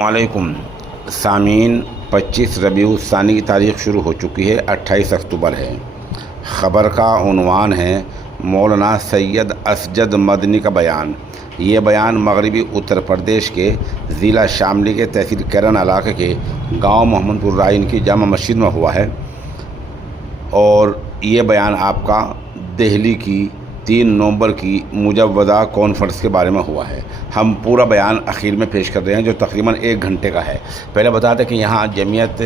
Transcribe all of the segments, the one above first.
علیکم سامعین، 25 ربیع الثانی کی تاریخ شروع ہو چکی ہے، 28 اکتوبر ہے۔ خبر کا عنوان ہے مولانا سید اسجد مدنی کا بیان۔ یہ بیان مغربی اتر پردیش کے ضلع شاملی کے تحصیل کیرن علاقے کے گاؤں محمد پور رائن کی جامع مسجد میں ہوا ہے، اور یہ بیان آپ کا دہلی کی 3 نومبر کی مجوزہ کانفرنس کے بارے میں ہوا ہے۔ ہم پورا بیان اخیر میں پیش کر رہے ہیں، جو تقریباً 1 گھنٹے کا ہے۔ پہلے بتا دیں کہ یہاں جمعیت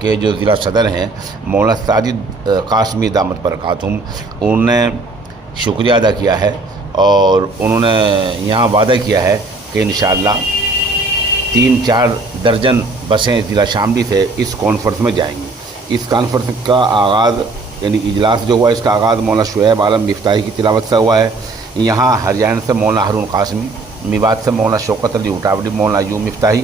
کے جو ضلع صدر ہیں مولانا ساجد قاسمی دامت برکاتہم، انہوں نے شکریہ ادا کیا ہے، اور انہوں نے یہاں وعدہ کیا ہے کہ انشاءاللہ 3-4 درجن بسیں ضلع شاملی سے اس کانفرنس میں جائیں گی۔ اس کانفرنس کا آغاز، یعنی اجلاس جو ہوا، اس کا آغاز مولانا شعیب عالم مفتاحی کی تلاوت سے ہوا ہے۔ یہاں ہریانہ سے مولانا ہارون قاسمی، میوات سے مولانا شوکت علی اٹاوڑی، مولانا ایوب مفتاحی،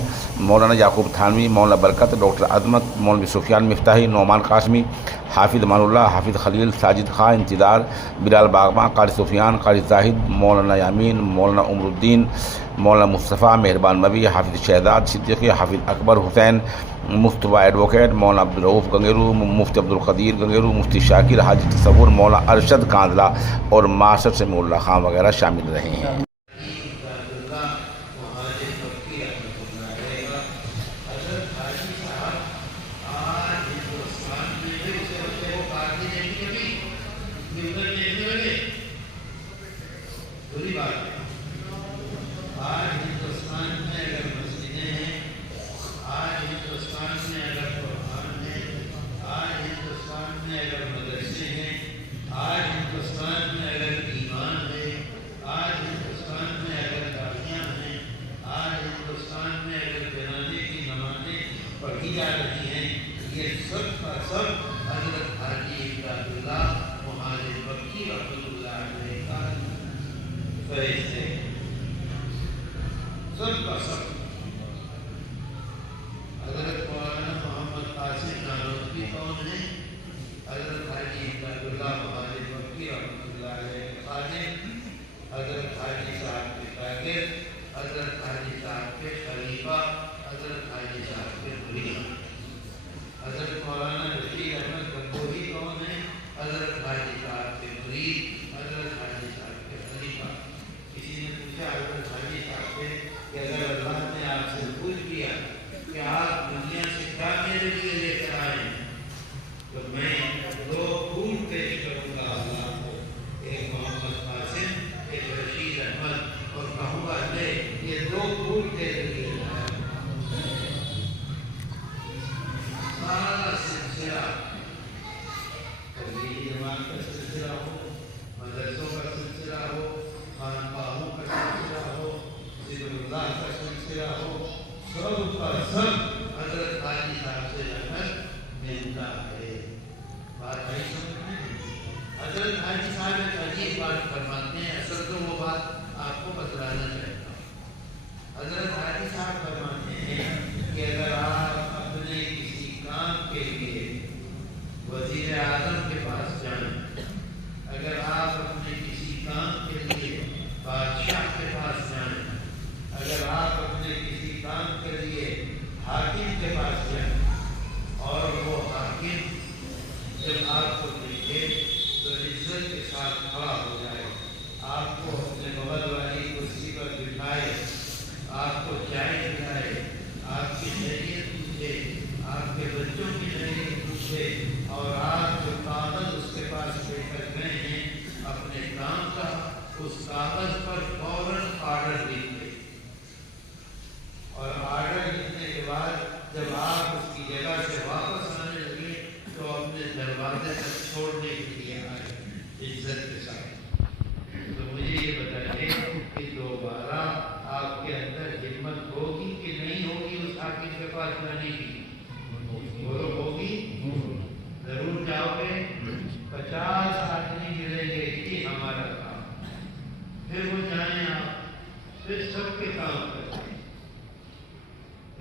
مولانا یعقوب تھانوی، مولانا برکت، ڈاکٹر عظمت، مولوی سفیان مفتاحی، نعمان قاسمی، حافظ امان اللہ، حافظ خلیل، ساجد خاں انتظار، بلال باغباں، قاری سفیان، قاری زاہد، مولانا یامین، مولانا عمر الدین، مولانا مصطفیٰ مہربان مبی، حافظ شہزاد صدیقی، حافظ اکبر حسین، مصطفیٰ ایڈوکیٹ، مولانا عبدالرؤوف گنگیرو، مفتی عبدالقدیر گنگیرو، مفتی شاکر حاجی تصور، مولانا ارشد کاندلہ اور معاشر سے اللہ خان وغیرہ شامل رہے ہیں۔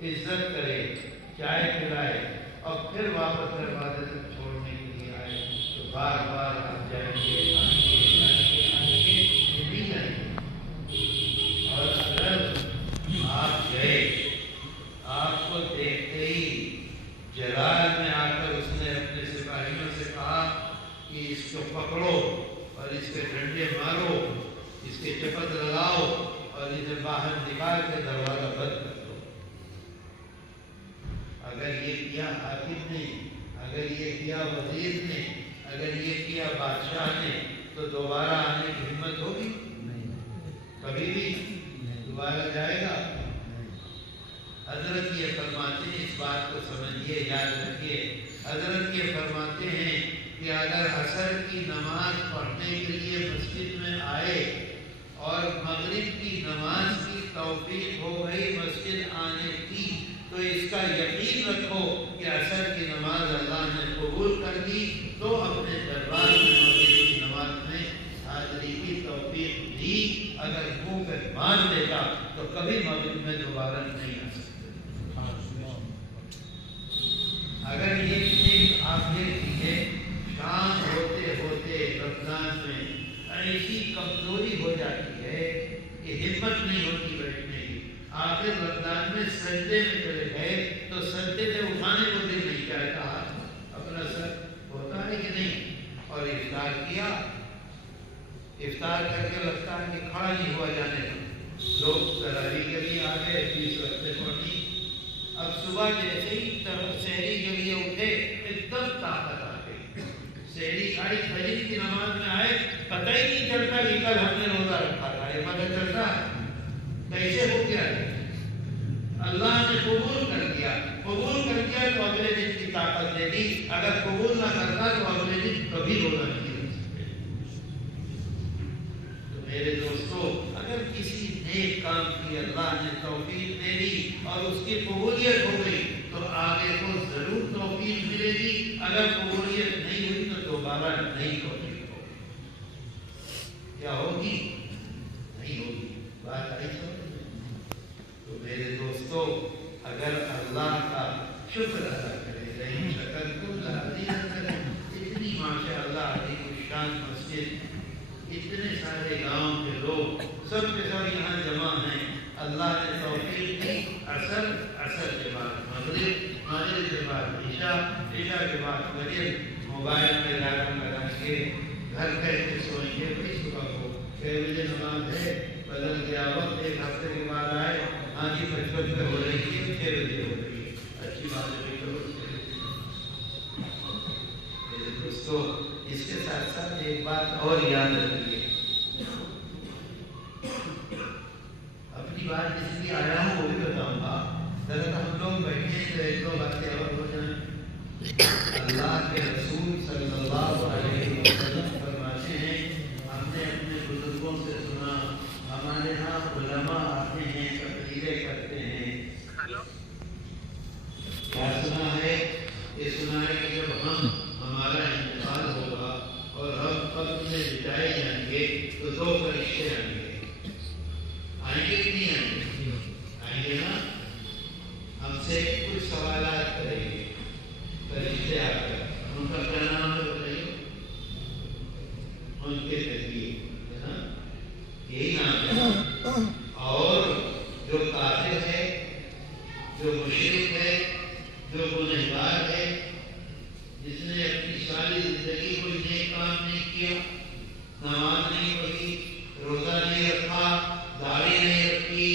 عزت کرے، چائے پلائے، اور پھر واپس دروازے تک چھوڑنے کے لیے آئے تو بار بار آپ جائیں گے، آئیں گے، نہیں جائیں گے۔ اور اگر آپ گئے، اگر یہ کیا وزیر نے، اگر یہ کیا بادشاہ نے، تو دوبارہ آنے کی ہمت ہوگی؟ کبھی بھی دوبارہ جائے گا؟ حضرت یہ فرماتے ہیں، اس بات کو سمجھیے، یاد رکھیے، حضرت یہ فرماتے ہیں کہ اگر عصر کی نماز پڑھنے کے لیے مسجد میں آئے اور مغرب کی نماز کی توفیق ہو گئی مسجد آنے کی، تو اس کا یقین رکھو کہ عصر کی نماز اللہ نے قبول کر دی، تو اپنے دربار میں مغرب کی نماز میں حاضری کی توفیق دی۔ اگر منہ پہ مان دے گا تو کبھی مغرب میں دوبارہ نہیں آ سکتے۔ اگر یہ چیز آپ دیکھ لیجیے، شام ہوتے ہوتے رمضان میں ایسی کمزوری ہو جاتی ہے کہ ہمت نہیں ہوتی بیٹھنے کی، آخر رمضان میں سجدے میں چلے گئے تو سجدے سے اٹھانے کو دل نہیں چاہتا، اپنا سر ہوتا ہے کہ نہیں، اور افطار کیا، افطار کر کے لگتا ہے کہ کھڑا نہیں ہوا جانے کا، لوگ تراویح کے لیے آ گئے، 20 رکعتیں پڑھی، اب صبح جیسے ہی سحری کے لیے اٹھے ایک دم طاقت آ گئی، سحری کھائی، فجر کی نماز میں آئے، پتہ ہی نہیں چلتا کہ کل ہم نے روزہ رکھا تھا، یہ پتہ چلتا کیسے ہو گیا؟ اللہ نے قبول کر دیا، قبول کر دیا تو اگلے دن کی طاقت دے دی، اگر قبول نہ کرتا تو اگلے دن کبھی روزہ نہیں رکھ سکتے۔ تو میرے دوستو، اگر کسی نیک کام کی اللہ نے توفیق دے دی اور اس کی قبولیت ہو گئی تو آگے کو ضرور توفیق ملے گی، اگر قبولیت نہیں ہوئی تو دوبارہ نہیں توفیق ہوگی۔ کیا ہوگی؟ نہیں ہوگی۔ بات آئی سمجھ میں؟ تو میرے دوستو، اگر اللہ کا شکر ادا کرے، لئن شکرتم لأزیدنکم، اتنی ماشاءاللہ عظیم الشان مسجد، اتنے سارے گاؤں کے لوگ سب کے سب یہاں جمع ہیں، اللہ نے توفیق دی، عصر کے بعد مغرب کے بعد عشاء کے بعد فجر، موبائل میں الارم لگا کے گھر بیٹھ کے سوئیں گے، بھائی صبح کو 6 بجے نماز ہے، بدل گیا وقت، ایک ہفتے کے بعد آئے، ہاں جی 55 پہ ہو رہی ہے، 6 بجے ہو رہی ہے، اچھی بات ہے میرے دوستو۔ اس کے ساتھ ساتھ ایک بات اور یاد رکھیے، اپنی بات اس لیے آیا ہوں وہ بھی بتاؤں گا، دراصل ہم لوگ بیٹھے ہیں تو ایک دو باتیں اور ہو جائیں۔ اللہ کے رسول صلی اللہ علیہ وسلم فرماتے ہیں، ہم نے اپنے بزرگوں سے سنا، ہمارے ہاں علماء آتے ہیں، تقریریں کرتے ہیں، کیا سنا ہے؟ یہ سنا ہے کہ جب ہمارا انتقال ہوگا اور ہم قبر میں لٹائے جائیں گے تو 2 فرشتے آئیں گے، آئیں گے کہ نہیں آئیں گے؟ آئیں گے نا، ہم سے کچھ سوالات کریں گے فرشتے آ کر، ان کا کیا نام ہے بتائیے؟ ان کے تقریب ہے نا، یہی نام ہے۔ اور جو کافر ہے، جو مشرک ہے، جو گنہگار ہے، جس نے اپنی ساری زندگی کوئی نیک کام نہیں کیا، نماز نہیں پڑھی، روزہ نہیں رکھا، داڑھی نہیں رکھی،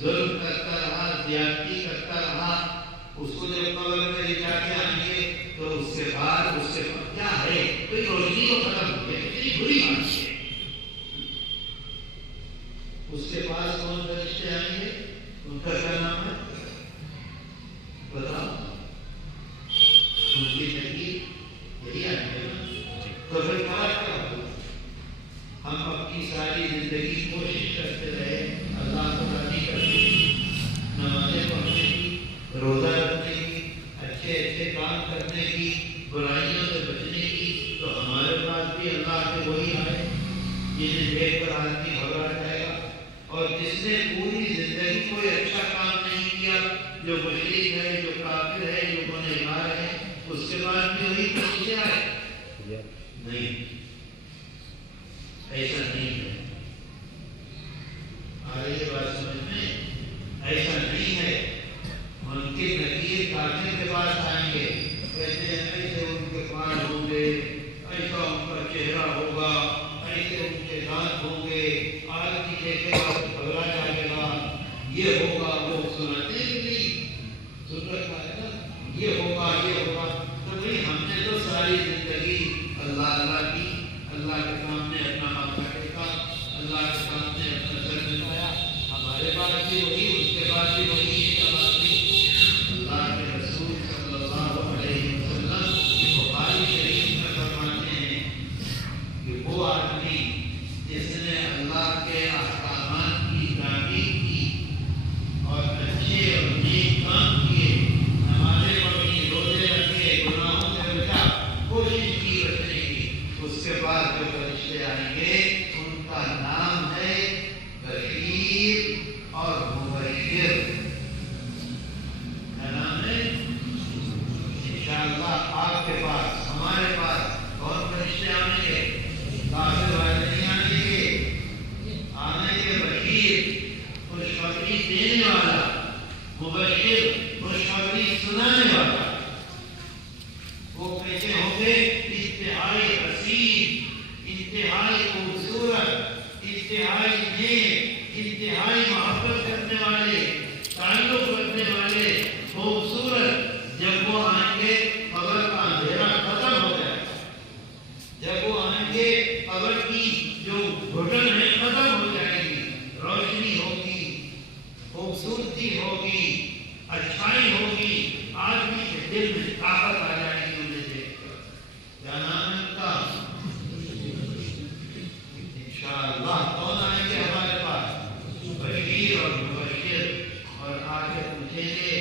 ظلم کرتا رہا، زیادتی کرتا رہا، اس کو جب قبر میں لے جا کے آئیں گے تو اس کے بعد کیا ہے؟ کوئی روشنی تو ختم ہو گئی، اتنی بری بات ہے۔ اس کے پاس کون فرشتے آئیں گے؟ ان کا کیا نام ہے بتاؤ؟ ان کی تکلیف یہی آئیں گے نا، تو پھر فرق کیا ہوگا؟ ہم اپنی ساری زندگی کوشش کرتے رہے اللہ کو راضی کرنے کی، نمازیں پڑھنے کی، روزہ رکھنے کی، اچھے اچھے کام کرنے کی، برائیوں سے بچنے کی، تو ہمارے پاس بھی اللہ کے وہی آئے جنہیں دیکھ کر آدمی گھبرا جائے گا، اور جس نے پوری زندگی کوئی اچھا کام نہیں کیا، جو مشرک ہے، جو کافر ہے، جو گنہگار ہے، اس کے بعد بھی وہی فرشتے آئے؟ نہیں، ایسا نہیں ہے۔ آ رہی ہے بات سمجھ میں؟ ایسا نہیں ہے۔ ان کے نکیر کافر کے پاس آئیں گے، کہتے ہیں ایسے ان کے پاس ہوں گے، ایسا ان کا چہرہ ہوگا، ایسے ان کے دانت ہوں گے، آدمی دیکھے گا تو گھبرا جائے گا، یہ ہوگا، وہ سناتے ہیں کہ نہیں؟ سن رکھا ہے نا، یہ ہوگا، یہ ہوگا، تو بھائی ہم نے دینے والا، مبشر خوشخبری سنانے والا، وہ کیسے ہوں گے؟ انتہائی حسین، انتہائی خوبصورت، انتہائی نیک، انتہائی محبت کرنے والے، تعلق رکھنے والے، خوبصورت۔ جب وہ آئیں گے قبر کا اندھیرا ختم ہو جائے گا، جب وہ آئیں گے قبر کی جو گھٹن ہے ختم ہو جائے گی، روشنی ہوگی، خوبصورتی ہوگی، اچھائی ہوگی، آدمی کے دل میں طاقت آ جائے گی انہیں دیکھ کر۔ کیا نام ہے ان کا؟ انشاءاللہ کون آئیں گے ہمارے پاس؟ بشیر اور مبشر۔ اور آگے پوچھیں گے،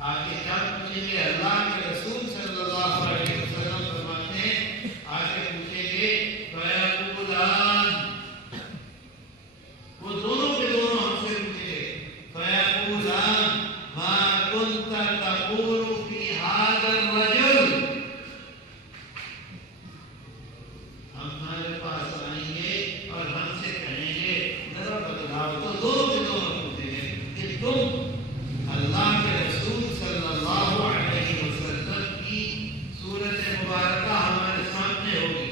آگے کیا پوچھیں گے؟ اللہ کے رسول صلی اللہ علیہ وسلم فرماتے ہیں، آگے پوچھیں گے فیقولان، وہ دونوں کے دونوں ہم سے پوچھیں گے، فیقولان ما كنت تقول في هذا الرجل، ہمارے پاس آئیں گے اور ہم سے کہیں گے ذرا بتلاؤ، تو دونوں کے دونوں پوچھیں گے کہ تم اللہ کے رسول صلی اللہ علیہ وسلم کی صورت مبارکہ ہمارے سامنے ہوگی،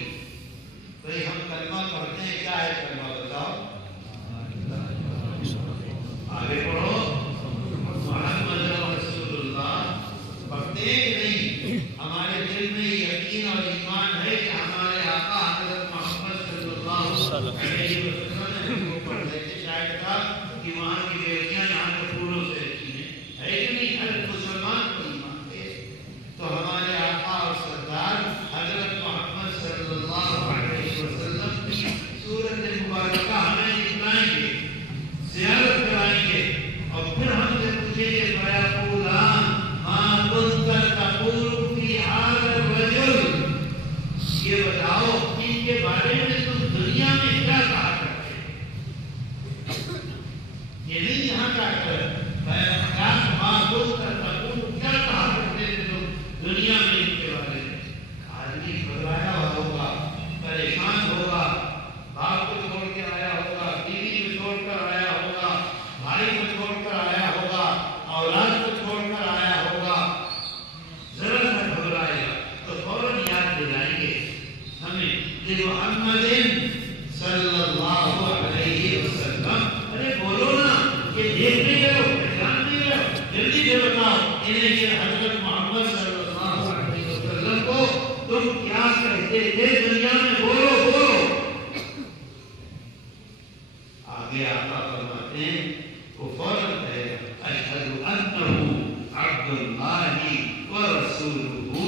بھئی ہم کلمہ پڑھتے ہیں، کیا ہے کلمہ بتاؤ؟ آگے پڑھو، محمد رسول اللہ پڑھتے ہیں کہ نہیں؟ ہمارے دل میں یقین اور ایمان ہے کہ ہمارے آقا حضرت محمد صلی اللہ علیہ وسلم نے ہم کو پڑھ لیتے، شاید تھا کہ وہاں کی بیٹیاں یہاں کے پھولوں سے اچھی ہیں، ہے کہ نہیں؟ ہر مسلمان کو ایمان ہے، تو ہمارے آقا اور سردار حضرت محمد صلی اللہ علیہ وسلم کی صورت مبارکہ ہمیں دکھلائیں گے، زیارت کرائیں گے، اور پھر ہم سے پوچھیں گے فیقولان ما كنت تقول في هذا الرجل، یہ بتاؤ ان کے بارے میں تم دنیا میں کیا کہا کرتے؟ یہ نہیں یہاں کا فیقولان ما كنت تقول، کیا کہا کرتے تھے تم دنیا میں ان کے بارے میں؟ آدمی گھبرایا ہوگا، پریشان ہوگا، باپ کو چھوڑ کے آیا ہوگا، بیوی کو چھوڑ کر آیا ہوگا، بھائی کو چھوڑ کر آیا ہوگا، اولاد کو چھوڑ کر آیا ہوگا، ذرا سا گھبرائے گا تو فوراً یاد دلائیں گے ہمیں کہ محمد صلی اللہ علیہ وسلم، ارے بولو نا، کہ دیکھ نہیں رہے ہو، پہچان نہیں رہے ہو، جلدی سے بتاؤ انہیں کہ حضرت محمد صلی اللہ علیہ وسلم کو تم کیا کہتے تھے دنیا میں، بولو بولو۔ آگے آقا فرماتے ہیں، وہ فوراً کہے گا اشہد انہ عبد اللہ ورسولہ،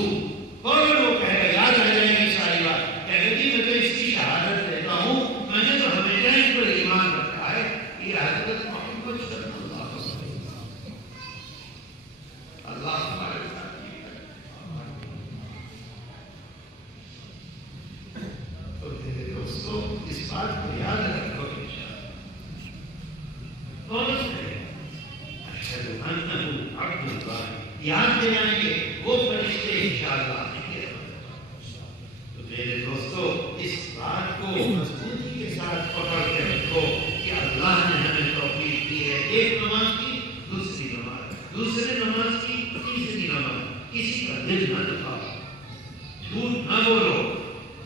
فوراً وہ کہے گا، یاد آ جائے گی ساری بات، کہے گی میں تو اس کی شہادت دیتا ہوں، میں نے تو ہمیشہ ان پر ایمان رکھا ہے، یہ حضرت محمد صلی اللہ علیہ وسلم، اللہ ہمارے ساتھ یہ کرے۔ تو میرے دوستوں اس بات کو یاد رکھو، اشہد انہ عبد اللہ، یاد دلائیں گے وہ فرشتے انشاءاللہ آئیں گے۔ تو میرے دوستو اس بات کو مضبوطی کے ساتھ پکڑ کے رکھو کہ اللہ نے ہمیں توفیق دی ہے، ایک نماز کی دوسری نماز، دوسرے نماز کی تیسری نماز، کسی کا دل نہ دکھاؤ، جھوٹ نہ بولو،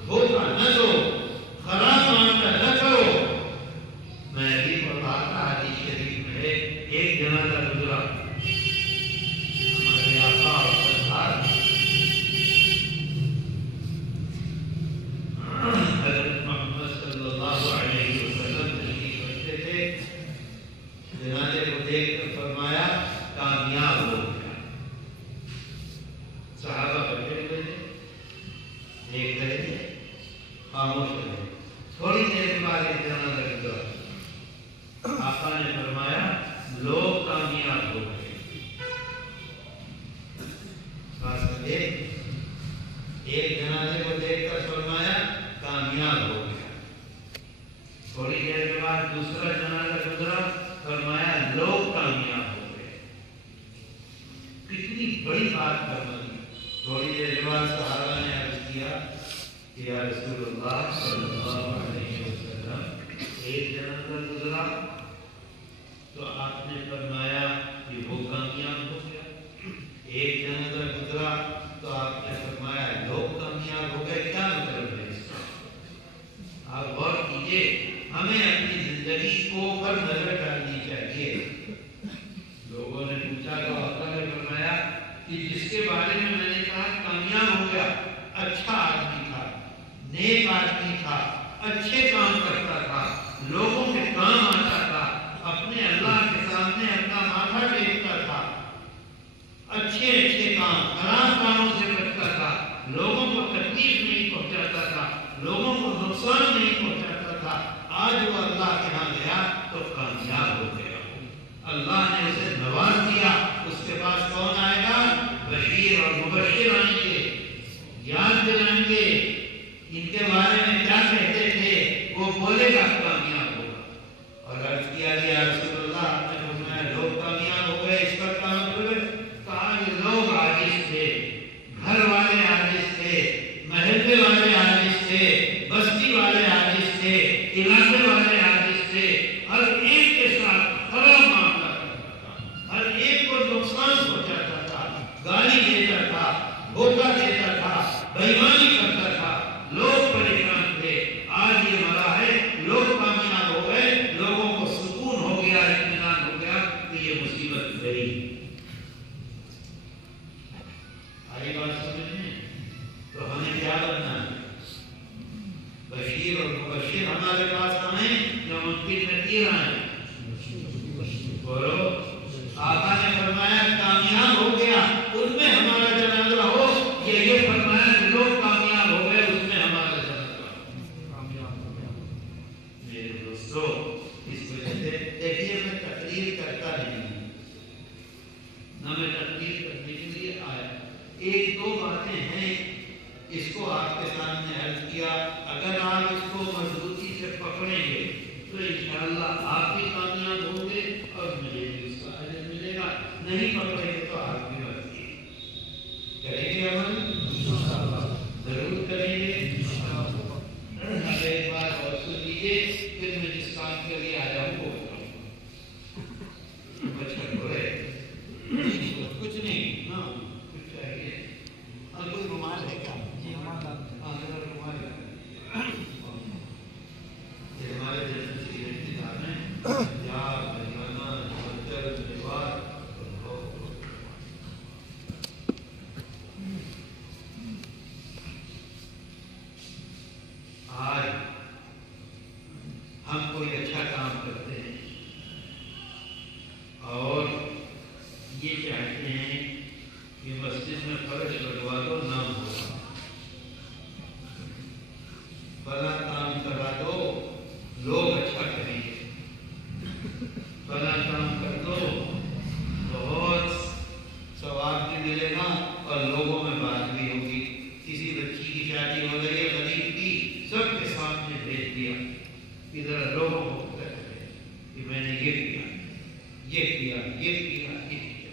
دھوکہ نہ دو، خراب معاملہ نہ کرو۔ میں ابھی پڑھا تھا حدیث شریف میں ایک جنازہ گزرا، ہمارے آقا اور سرکار حضرت محمد صلی اللہ علیہ وسلم تشریف رکھتے تھے، جنازے کو دیکھ کر فرمایا کامیاب ہو گیا۔ صحابہ بیٹھے ہوئے تھے، دیکھ رہے تھے، خاموش رہے، تھوڑی دیر کے بعد ایک جنازہ گزرا، آقا نے فرمایا لوگ کامیاب ہو گئے، ایک جنازے کو دیکھ کر فرمایا کامیاب ہو گیا، تھوڑی دیر کے بعد دوسرا جنازہ گزرا، فرمایا لوگ کامیاب ہو گئے۔ کتنی بڑی بات فرمائی۔ تھوڑی دیر کے بعد صحابہ نے عرض کیا کہ یا رسول اللہ صلی اللہ علیہ وسلم، ایک جنازہ گزرا، تو آپ نے فرمایا کہ وہ کامیاب ہو گیا۔ ایک جنازہ گزرا تو آپ نے فرمایا لوگ کامیاب ہو گئے۔ کیا مطلب ہے اس کا؟ آپ غور کیجیے، ہمیں اپنی زندگی کو پر نظر ڈالنی چاہیے۔ لوگوں نے پوچھا تو آقا نے فرمایا کہ جس کے بارے میں نے کہا کامیاب ہو گیا، اچھا آدمی تھا، نیک آدمی تھا، اچھے کام کرتا تھا، لوگوں کے کام آتا تھا، اپنے اللہ کے سامنے اپنا ماتھا ٹیکتا تھا، اچھے اچھے کام، خراب کاموں سے بچتا تھا، لوگوں کو تکلیف نہیں پہنچاتا تھا، لوگوں کو نقصان نہیں پہنچاتا تھا، آج وہ اللہ کے ہاں گیا تو کامیاب ہو گیا۔ اللہ نے اسے نواز دیا۔ اس کے پاس کون آئے گا؟ بشیر اور مبشر آئیں گے، یاد دلائیں گے ان کے بارے میں کیا کہتے تھے، وہ بولے گا کامیاب ہوگا۔ اور عرض کیا گیا رسول اللہ آپ نے فرمایا لوگ کامیاب ہو گئے، اس کا کام ہوئے؟ کہا کہ لوگ عاجز تھے، گھر والے عاجز تھے، محلے والے عاجز تھے، بستی والے عاجز تھے، علاقے والے عاجز تھے، ہر ایک کے ساتھ خراب معاملہ کرتا تھا، ہر ایک کو نقصان پہنچاتا تھا، گالی دیتا تھا، دھوکہ دیتا تھا، بےایمانی کرتا تھا، لوگ پریشان تھے۔ آج یہ مرا ہے، لوگ کامیاب ہو گئے، لوگوں کو سکون ہو گیا، اطمینان ہو گیا کہ یہ مصیبت گئی۔ آئی بات سمجھ میں؟ تو ہمیں کیا بننا ہے؟ بشیر اور مبشر ہمارے پاس آئیں یا ممکن نکیر آئیں؟ بولو۔ آقا نے فرمایا کامیاب ہو گیا، ان میں ہمارا جنازہ ہو، یہ فرمایا کہ لوگ کامیاب ہو گئے، اس میں ہمارا جنازہ ہو۔ میرے دوستو، اس وجہ سے دیکھیے میں تقریر کرتا نہیں ہوں، نہ میں تقریر کرنے کے لیے آیا، ایک دو باتیں ہیں اس کو آپ کے سامنے عرض کیا۔ اگر آپ اس کو مضبوطی سے پکڑیں گے تو انشاءاللہ آپ بھی کامیاب ہوں گے اور مجھے بھی اس کا اجر ملے گا، نہیں پکڑیں گے تو آپ بھی غلطی کریں گے، عمل ضرور کریں گے۔ اب ایک بات اور سن لیجیے، پھر میں جس کام کے لیے آیا ہوں وہ بتاؤں۔ بچہ ہو رہے کچھ نہیں، ہاں کچھ چاہیے، اور کوئی رومال ہے کیا؟ ہاں ذرا رومال ہے، یہ ہمارے جیسے سیریٹری صاحب ہیں، یار مہمانہ مچر دیوار آج ہم کوئی اچھا کام کرتے ہیں اور یہ چاہتے ہیں کہ مسجد میں فرش لگوا دو، نام ہوگا، بڑا کام کروا دو، لوگ اچھا کریں گے، بڑا کام کر دو، بہت ثواب بھی ملے گا اور لوگوں میں بات بھی ہوگی۔ کسی بچی کی شادی ہو رہی ہے غریب کی، سب کے سامنے بھیج دیا کہ ذرا لوگوں کو پتہ چلے کہ میں نے یہ کیا، یہ کیا، یہ کیا، یہ کیا۔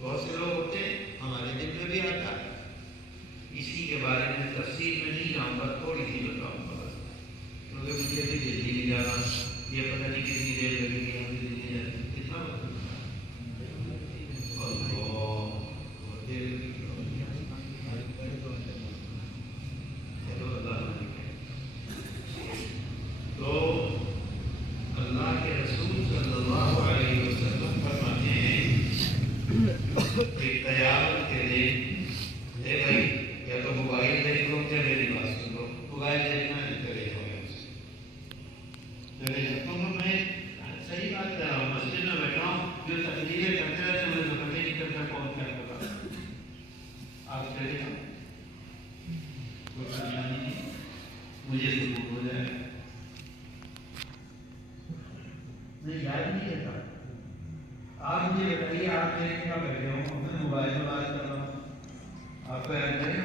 بہت سے لوگ ہوتے ہیں، ہمارے دل میں بھی آتا ہے، اسی کے بارے میں تفصیل میں نہیں جاؤں گا، تھوڑی سی بتاؤں گا، کیونکہ مجھے بھی دلی نہیں جانا، یہ پتہ نہیں کتنی دیر لگے گی، ہم دلی نہیں جاتے، کتنا وقت بہت دیر لگے گی، چلو اللہ تو اللہ کے رسول صلی اللہ علیہ وسلم فرماتے ہیں کہ قیامت کے دن، اے بھائی یا تو موبائل دیکھ لو یا میری بات سن لو، موبائل دیکھنا نہیں کرے ہو میں صحیح بات کر رہا ہوں، مسجد میں بیٹھا ہوں، جو تقریریں کرتے رہتے مجھے تو پتہ نہیں کرتا کون کیا ہوگا، آپ کرے گا کوئی پریشانی نہیں، مجھے سکون ہو جائے گا، نہیں یاد نہیں رہتا۔ آپ مجھے بتائیے آپ میرے کیا بیٹھے ہوں، میں موبائل میں بات کر رہا ہوں، آپ کو یاد کریں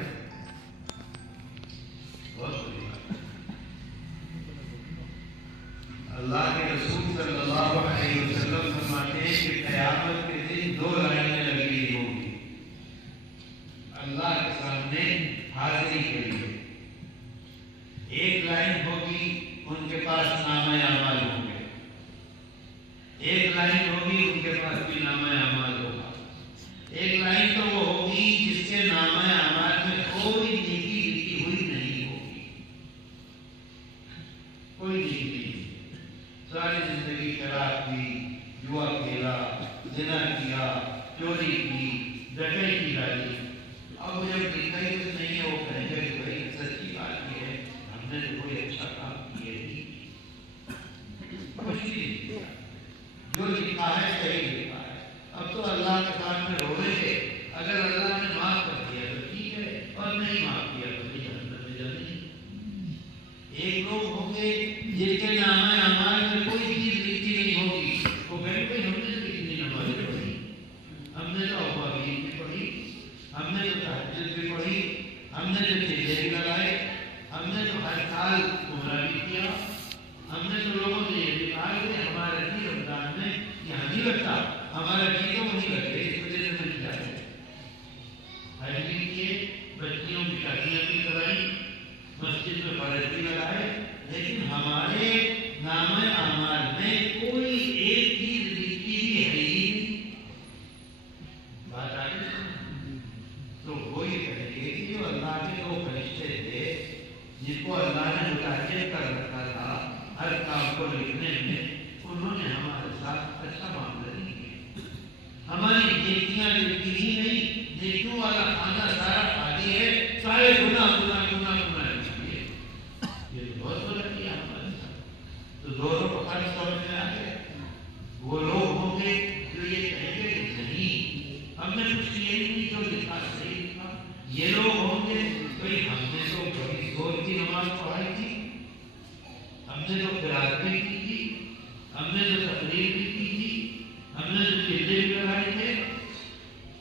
بہت بڑی بات۔ اللہ کے رسول صلی اللہ علیہ وسلم فرماتے ہیں کہ قیامت کے دن دو لائنیں لگی ہوں گی اللہ کے سامنے حاضری کے لیے۔ ایک لائن ہوگی ان کے پاس نامہ اعمال ہوں گے، ایک بھی نامہ اعمال ہوگا. ایک لائن تو وہ ہوگی جس کے نامہ اعمال میں کوئی نیکی لکھی ہوئی نہیں ہوگی، کوئی نیکی نہیں. ساری زندگی شراب پی، جوا کھیلا، زنا کیا، چوری کی، ڈکیتی ڈالی. اب جب لکھا ہی کچھ نہیں ہے وہ کہیں گے کہ بھائی سچی بات یہ ہے ہم نے تو کوئی اچھا کام کیا نہیں. کچھ بھی نہیں کیا، جو لکھا ہے صحیح لکھا ہے. اب تو اللہ کے سامنے رونے سے اگر اللہ نے معاف کر دیا تو ٹھیک ہے، اور نہیں معاف کیا تو جہنم میں جانی. ایک لوگ ہوں گے جن کے نامہ اعمال میں کوئی چیز لکھی نہیں ہوگی، وہ کہیں گے ہم نے تو کتنی نمازیں پڑھی، ہم نے تو اوابین بھی پڑھی، ہم نے تو تہجد بھی پڑھی، ہم نے تو چیزیں بھی لگائے، ہم نے تو ہر سال عمرہ بھی کیا، ہم نے تو لوگوں سے یہ بھی کہا کہ ہمارا جی رمضان میں یہاں نہیں لگتا، ہمارا جی تو وہیں لگے، اس وجہ سے نہیں جاتے. حج بھی کیے، بچیوں کی شادیاں بھی کرائی، مسجد میں فرض بھی لگائے، لیکن ہمارے نامہ اعمال میں کوئی ایک چیز لکھی بھی ہے ہی نہیں. بات آ گئی. تو وہی کہیں گے کہ جو اللہ کے دو فرشتے تھے جن کو اللہ نے متعین کر رکھا تھا ہر کام کو لکھنے میں، انہوں نے ہمارے ساتھ اچھا معاملہ نہیں کیا. ہماری نیکیاں لکھی ہی نہیں، نیکیوں والا کھانا سارا خالی ہے، سارے گناہ گناہ گناہ گناہ لکھیے. یہ تو بہت بڑا کیا ہمارے ساتھ. تو دونوں کو فرق سمجھ میں آ گیا. وہ لوگ ہوں گے جو یہ کہیں گے کہ نہیں ہم نے کچھ کیا ہی نہیں، جو لکھا صحیح لکھا. یہ لوگ ہوں گے بھائی ہم نے تو بڑی زور کی نماز پڑھائی تھی، ہم نے تو قرات بھی کی تھی، ہم نے تو تقریر بھی کی تھی، ہم نے تو چیزیں بھی لگائی تھے،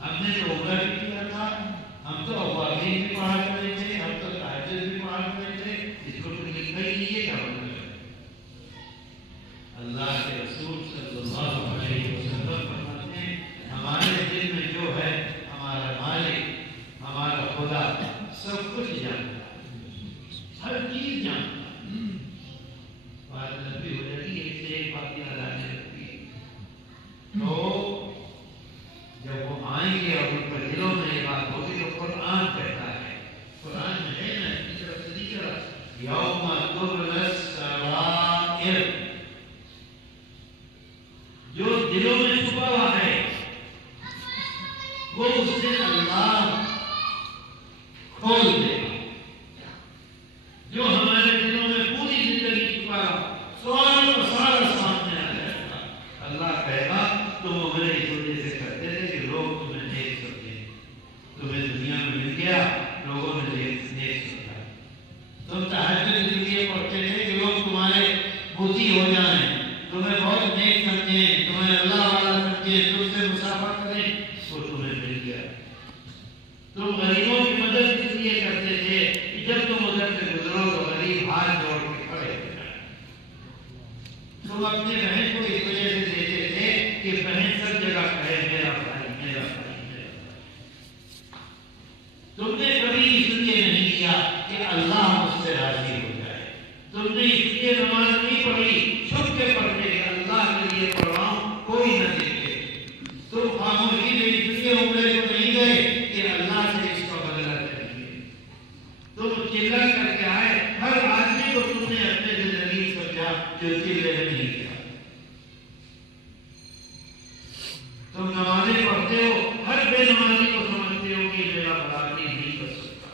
ہم نے تو عمرہ بھی کیا تھا، ہم تو اوابین بھی پڑھا کرے تھے، ہم تو تہجد بھی پڑھا کرے تھے. اس کو تو لکھا ہی نہیں ہے، کیا مطلب ہے؟ اللہ کے رسول صلی اللہ علیہ وسلم فرماتے ہیں ہمارے دل میں جو ہے ہمارا مالک ہمارا خدا سب کچھ جانتا ہے، ہر چیز جانتا ہے. بات لمبی ہو جاتی ہے، ایک سے ایک بات یاد آنے لگتی ہے. تو جب وہ آئیں گے اور ان کے دلوں میں یہ بات ہوگی تو قرآن کہتا ہے، قرآن میں ہے نا اس طرف سے نہیں کرا یوم تبلی السرائر، جو دلوں میں چھپا ہوا ہے وہ اس سے اللہ کھول دے گا. جو ہمارے دلوں میں پوری زندگی چھپا سوال و سارا سامنے آ جائے گا. اللہ کہے گا تم میرے اس وجہ سے کرتے تھے کہ لوگ تمہیں نیک سمجھے، تمہیں دنیا میں مل گیا لوگوں نے نیک سمجھا. تم تہجد کے لیے پڑھتے تھے کہ لوگ تمہارے بوتی ہو جائیں، تمہیں بہت نیک سمجھیں، تمہیں اللہ والا سمجھیں، تم سے مسافہ کریں، وہ تمہیں مل گیا. تم غریبوں کی مدد اس لیے کرتے تھے کہ جب تم ادھر سے گزرو تو غریب ہاتھ جوڑ کے کھڑے ہو جائیں. تم اپنے بہن کو اس وجہ سے دیتے تھے کہ بہن سب جگہ کہے میرا بھائی میرا بھائی میرا بھائی. تم نے کبھی اس لیے نہیں کیا کہ اللہ مجھ سے راضی ہو جائے. تم نے اس لیے نماز نہیں پڑھی چھپ کے پڑھنے کے اللہ کے لیے پڑھاؤں کوئی نہ دیکھے. تم خاموشی میں اس لیے عمرے کو نہیں گئے کہ اللہ سے اس کا بدلہ چاہیے. تم چلا کر کے آئے، ہر آدمی کو تم نے اپنے زندگی سمجھا جو چلے نہیں کیا. تم نمازیں پڑھتے ہو، ہر بے نمازی کو سمجھتے ہو کہ میرا برابری نہیں کر سکتا.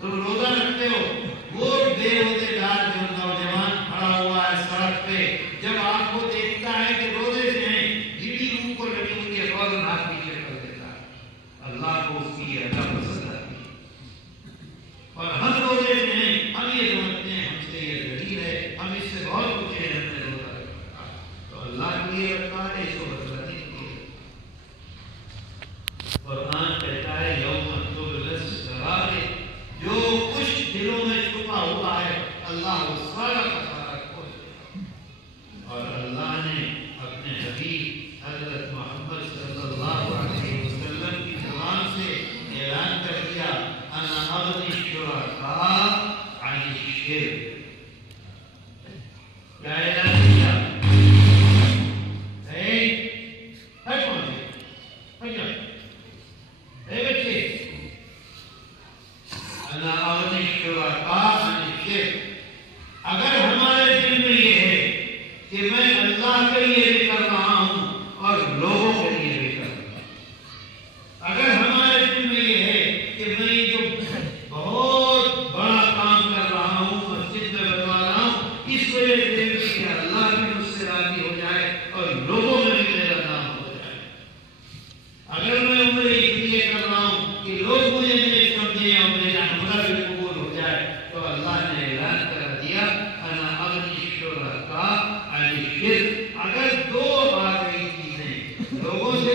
تم روزہ رکھتے ہو، وہ بے روزے دار جو نوجوان کھڑا ہوا ہے سڑک پہ جب آپ کو دیکھتا ہے کہ روزے سے ہیں بھیڑی منہ کو لگی ہوئی ہے فوراً ہاتھ پیچھے کر دیتا ہے. اللہ کو اس کی ادا پسند آتی ہے. اور ہم روزے سے ہیں، ہم یہ سمجھتے ہیں ہم سے یہ دلیل ہے، ہم اس سے بہت کچھ ہے، ہم نے روزہ رکھا تو اللہ کے لیے رکھا ہے، اس کو بدلا نہیں کیا. قرآن کہتا ہے یوم تبلی السرائر، جو کچھ دلوں میں چھپا ہوا ہے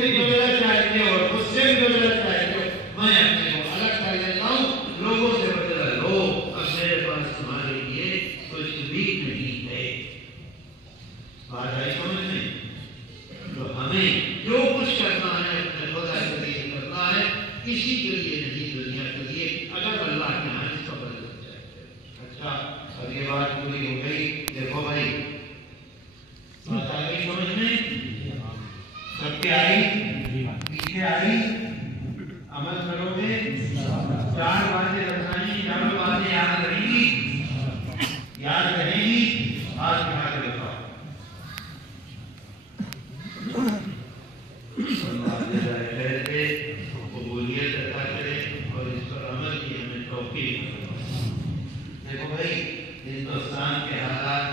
بھی بدلنا چاہتے ہو اور مجھ سے بھی بدلنا چاہتے ہو، میں اپنے کو الگ کر لیتا ہوں، لوگوں سے بدلا لو، اب میرے پاس تمہارے لیے کچھ بھی نہیں ہے۔ بات آئی سمجھ میں؟ تو ہمیں جو کچھ کرنا ہے اپنے خدا کے لیے کرنا ہے، کسی کے لیے نہیں، دنیا کے لیے، اگر اللہ کے یہاں اس کا بدل ہو جائے۔ اچھا، اب یہ بات پوری ہو گئی۔ دیکھو بھائی، بات آ گئی سمجھ میں؟ سب کے آئی؟ پیچھے آئی؟ عمل کرو گے؟ 4 باتیں بتائیں، چاروں باتیں یاد رہیں گی؟ یاد رہیں گی؟ آج بنا کے بتاؤ۔ قبولیت عطا کرے اور اس پر عمل کی ہمیں توفیق دے۔ دیکھو بھائی، ہندوستان کے حالات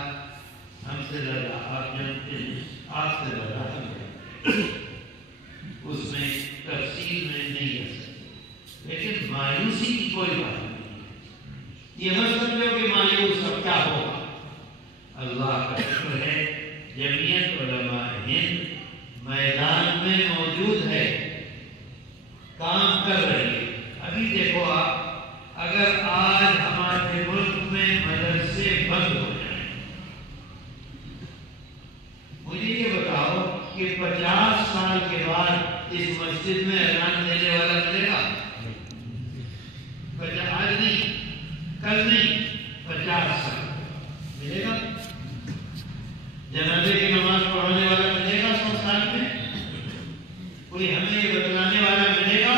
ہم سے زیادہ آپ جانتے ہیں، آپ سے زیادہ ہم جانتے ہیں، اس میں تفصیل میں نہیں جا سکتے، لیکن مایوسی کی کوئی بات نہیں۔ یہ مت سمجھو کہ مایوس اب کیا ہوگا۔ اللہ کا شکر ہے، جمعیت علماء ہند میدان میں موجود ہے، کام کر رہی ہے۔ ابھی دیکھو آپ، اگر آج ہمارے ملک میں مدرسے بند ہو جائیں، مجھے یہ بتاؤ کہ 50 سال کے بعد اس مسجد میں اذان دینے والا ملے گا؟ آج نہیں، کل نہیں، 50 سال ملے گا؟ جنازے کی نماز پڑھانے والا ملے گا 100 سال میں؟ کوئی ہمیں یہ بتلانے والا ملے گا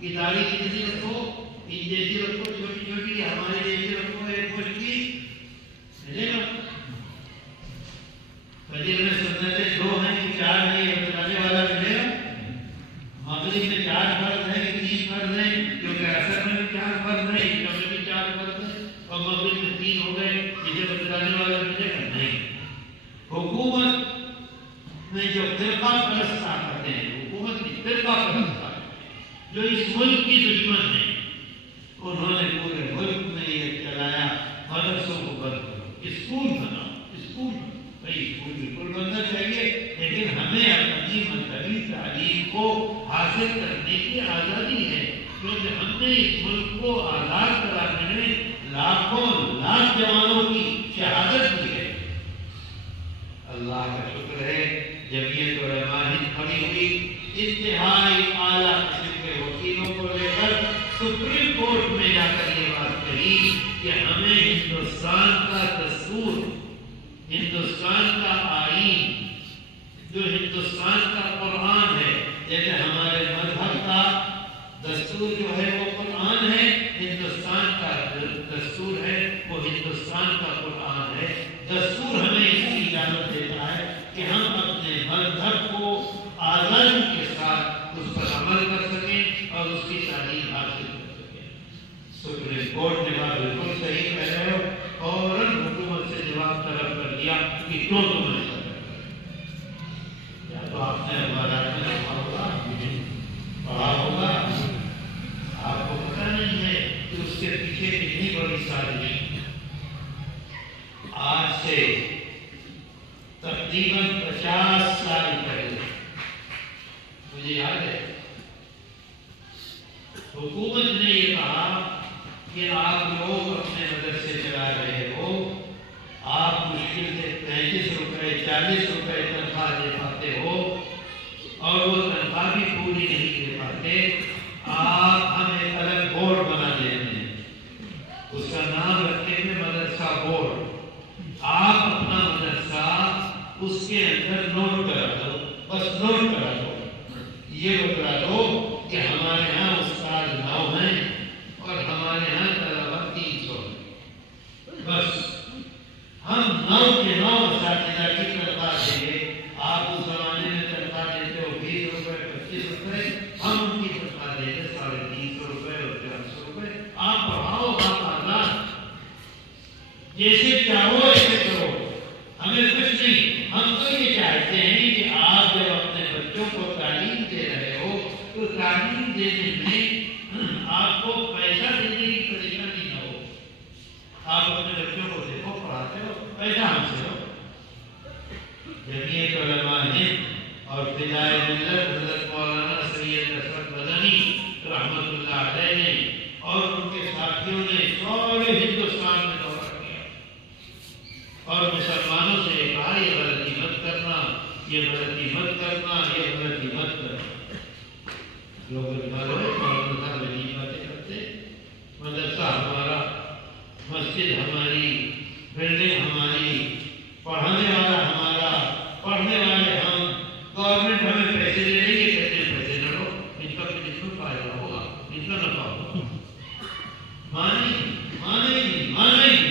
کہ تاریخ کتنی رکھو، ان جیسی رکھو، چھوٹی چھوٹی، ہمارے جیسی رکھو، ایک فٹ کی؟ ملے گا؟ فجر میں سنتیں 2 ہیں کہ 4 ہیں، یہ بتلانے والا ملے گا؟ مغرب میں 4 فرض ہیں کہ 3 فرض ہیں، کیونکہ اثر میں بھی 4 فرض ہیں، عشاء میں بھی 4 فرض ہیں، اور مغرب میں 3 ہو گئے، جسے بتلانے والا ملے گا؟ نہیں۔ حکومت میں جو فرقہ پرست طاقتیں ہیں، حکومت کی فرقہ پرست طاقتیں جو اس ملک کی دشمن ہیں، انہوں نے پورے ملک میں یہ چلایا، مدرسوں کو بند کرو، اسکول بناؤ، اسکول بھائی اسکول بالکل بننا چاہیے، لیکن ہمیں اپنی مذہبی تعلیم کو حاصل کرنے کی آزادی ہے، کیونکہ ہم نے اس ملک کو آزاد کرانے میں لاکھوں لاکھ جوانوں کی شہادت دی ہے۔ اللہ کا شکر ہے، جمعیت علماء ہند کھڑی ہوئی، انتہائی اعلیٰ قسم کے وکیلوں کو لے کر سپریم کورٹ میں جا کر یہ بات کہی کہ ہمیں ہندوستان کا دستور، ہندوستان کا آئین، جو ہندوستان کا قرآن ہے، جیسے ہمارے مذہب کا دستور جو ہے وہ قرآن ہے، ہندوستان کا دستور ہے وہ ہندوستان کا قرآن ہے۔ دستور ہمیں اس کی اجازت دیتا ہے کہ ہم اپنے مذہب کو آزادی کے ساتھ اس پر عمل کر سکیں اور اس کی تعلیم حاصل کر سکیں۔ سپریم کورٹ نے بات بالکل صحیح کہہ رہے ہو، فوراً حکومت سے جواب طلب کر دیا کہ کیوں تم ایسا کرتے ہو؟ یا تو آپ نے ہمارا پڑھا ہوگا، آپ کو پتہ نہیں ہے کہ اس کے پیچھے کتنی بڑی سازش ہے۔ آج سے تقریباً 50 سال پہلے مجھے یاد ہے، حکومت نے یہ کہا کہ آپ لوگ اپنے مدرسے چلا رہے ہو، آپ مشکل سے 35 روپے 40 روپے تنخواہ دے پاتے ہو، اور وہ تنخواہ بھی پوری نہیں دے پاتے، آپ ہم ایک الگ بورڈ بنا دیتے ہیں، اس کا نام رکھتے ہیں مدرسہ بورڈ۔ آپ اپنا مدرسہ اس کے اندر نوٹ کرا دو، بس نوٹ کرا دو، یہ بتلا دو کہ ہمارے ہاں استاد 9 ہیں اور ہمارے ہاں طلبہ 300 ہیں، بس ہم 9 کے 9 اساتذہ کی تنخواہ دیں گے۔ آپ اس زمانے میں تنخواہ دیتے ہو 20 روپے 25 روپے، ہم ان کی تنخواہ دیتے 350 روپے اور 400 روپے۔ آپ پڑھاؤ، آپ آزاد، جیسے چاہو ایسے کرو، ہمیں کچھ نہیں۔ ہم تو یہ چاہتے ہیں کہ آپ جب اپنے بچوں کو تعلیم دے رہے ہو تو تعلیم دینے میں آپ کو پیسہ دینے کی پریشانی نہ ہو۔ آپ اپنے بچوں کو دیکھو، پڑھاتے ہو، پیسہ ہم سے ہو۔ جمعیت علماء ہند اور فدائے ملت حضرت مولانا سید اشرف مدنی رحمۃ اللہ علیہ نے اور ان کے ساتھیوں نے سارے ہندوستان میں دورہ کیا اور مسلمانوں سے کہا یہ غلطی مت کرنا، یہ غلطی مت کرنا، یہ غلطی مت کرنا۔ لوگ مولانا صاحب عجیب باتیں کرتے، مدرسہ ہمارا، مسجد ہماری، بلڈنگ ہماری، پڑھانے والا ہمارا، پڑھنے والے ہم، گورنمنٹ ہمیں پیسے دے رہی ہے، کہتے ہیں پیسے نہ لو، ان کا پھر اس میں فائدہ ہوگا، ان کا نفع ہوگا۔ مانے نہیں۔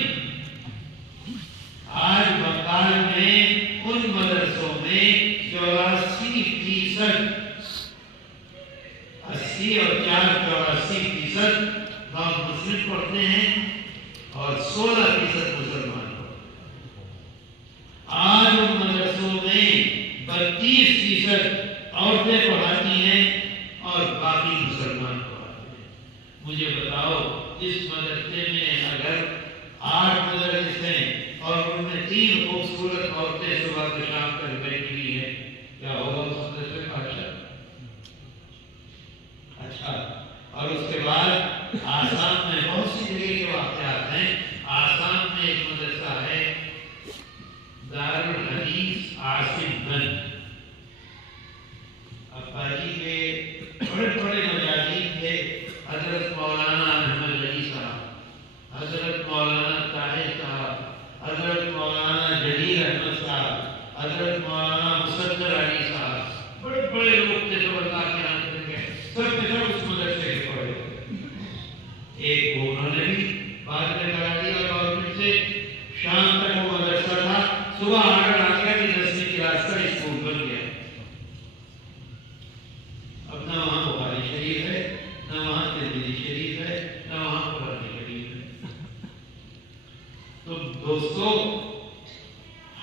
آج بنگال میں ان مدرسوں میں 84% 80 اور 84% نان مسلم پڑھتے ہیں اور 16% مسلمان پڑھتے ہیں۔ آج ان مدرسوں میں 32% عورتیں پڑھاتی ہیں اور باقی مسلمان پڑھاتے ہیں۔ مجھے بتاؤ، اس مدرسے میں اگر 8 مدرس ہیں اور ان میں 3 خوبصورت عورتیں صبح سے شام تک بیٹھی ہوئی ہیں، کیا ہوگا اس مدرسے کا حشر؟ اچھا، اور اس کے بعد آسام میں بہت سی جگہ کے واقعات ہیں۔ آسام میں ایک مدرسہ ہے دارالحدیث عاصم گنج۔ اباجی کے بڑے بڑے مجاہد تھے، حضرت مولانا احمد علی صاحب، حضرت مولانا طاہر صاحب، حضرت مولانا جلیل احمد صاحب، حضرت مولانا مصدر علی صاحب، بڑے بڑے لوگ تھے جو اللہ کے نام سے گئے، سب کے سب اس مدرسے کے پڑھے ہوئے۔ ایک کو انہوں نے بھی بعد میں کرا دیا گورنمنٹ سے، شام تک وہ مدرسہ تھا، صبح آرڈر آ گیا کہ 10ویں کلاس کا اسکول بن گیا۔ اب نہ وہاں بخاری شریف ہے، نہ وہاں ترمذی شریف ہے، نہ وہاں قرآن شریف ہے۔ تو دوستو،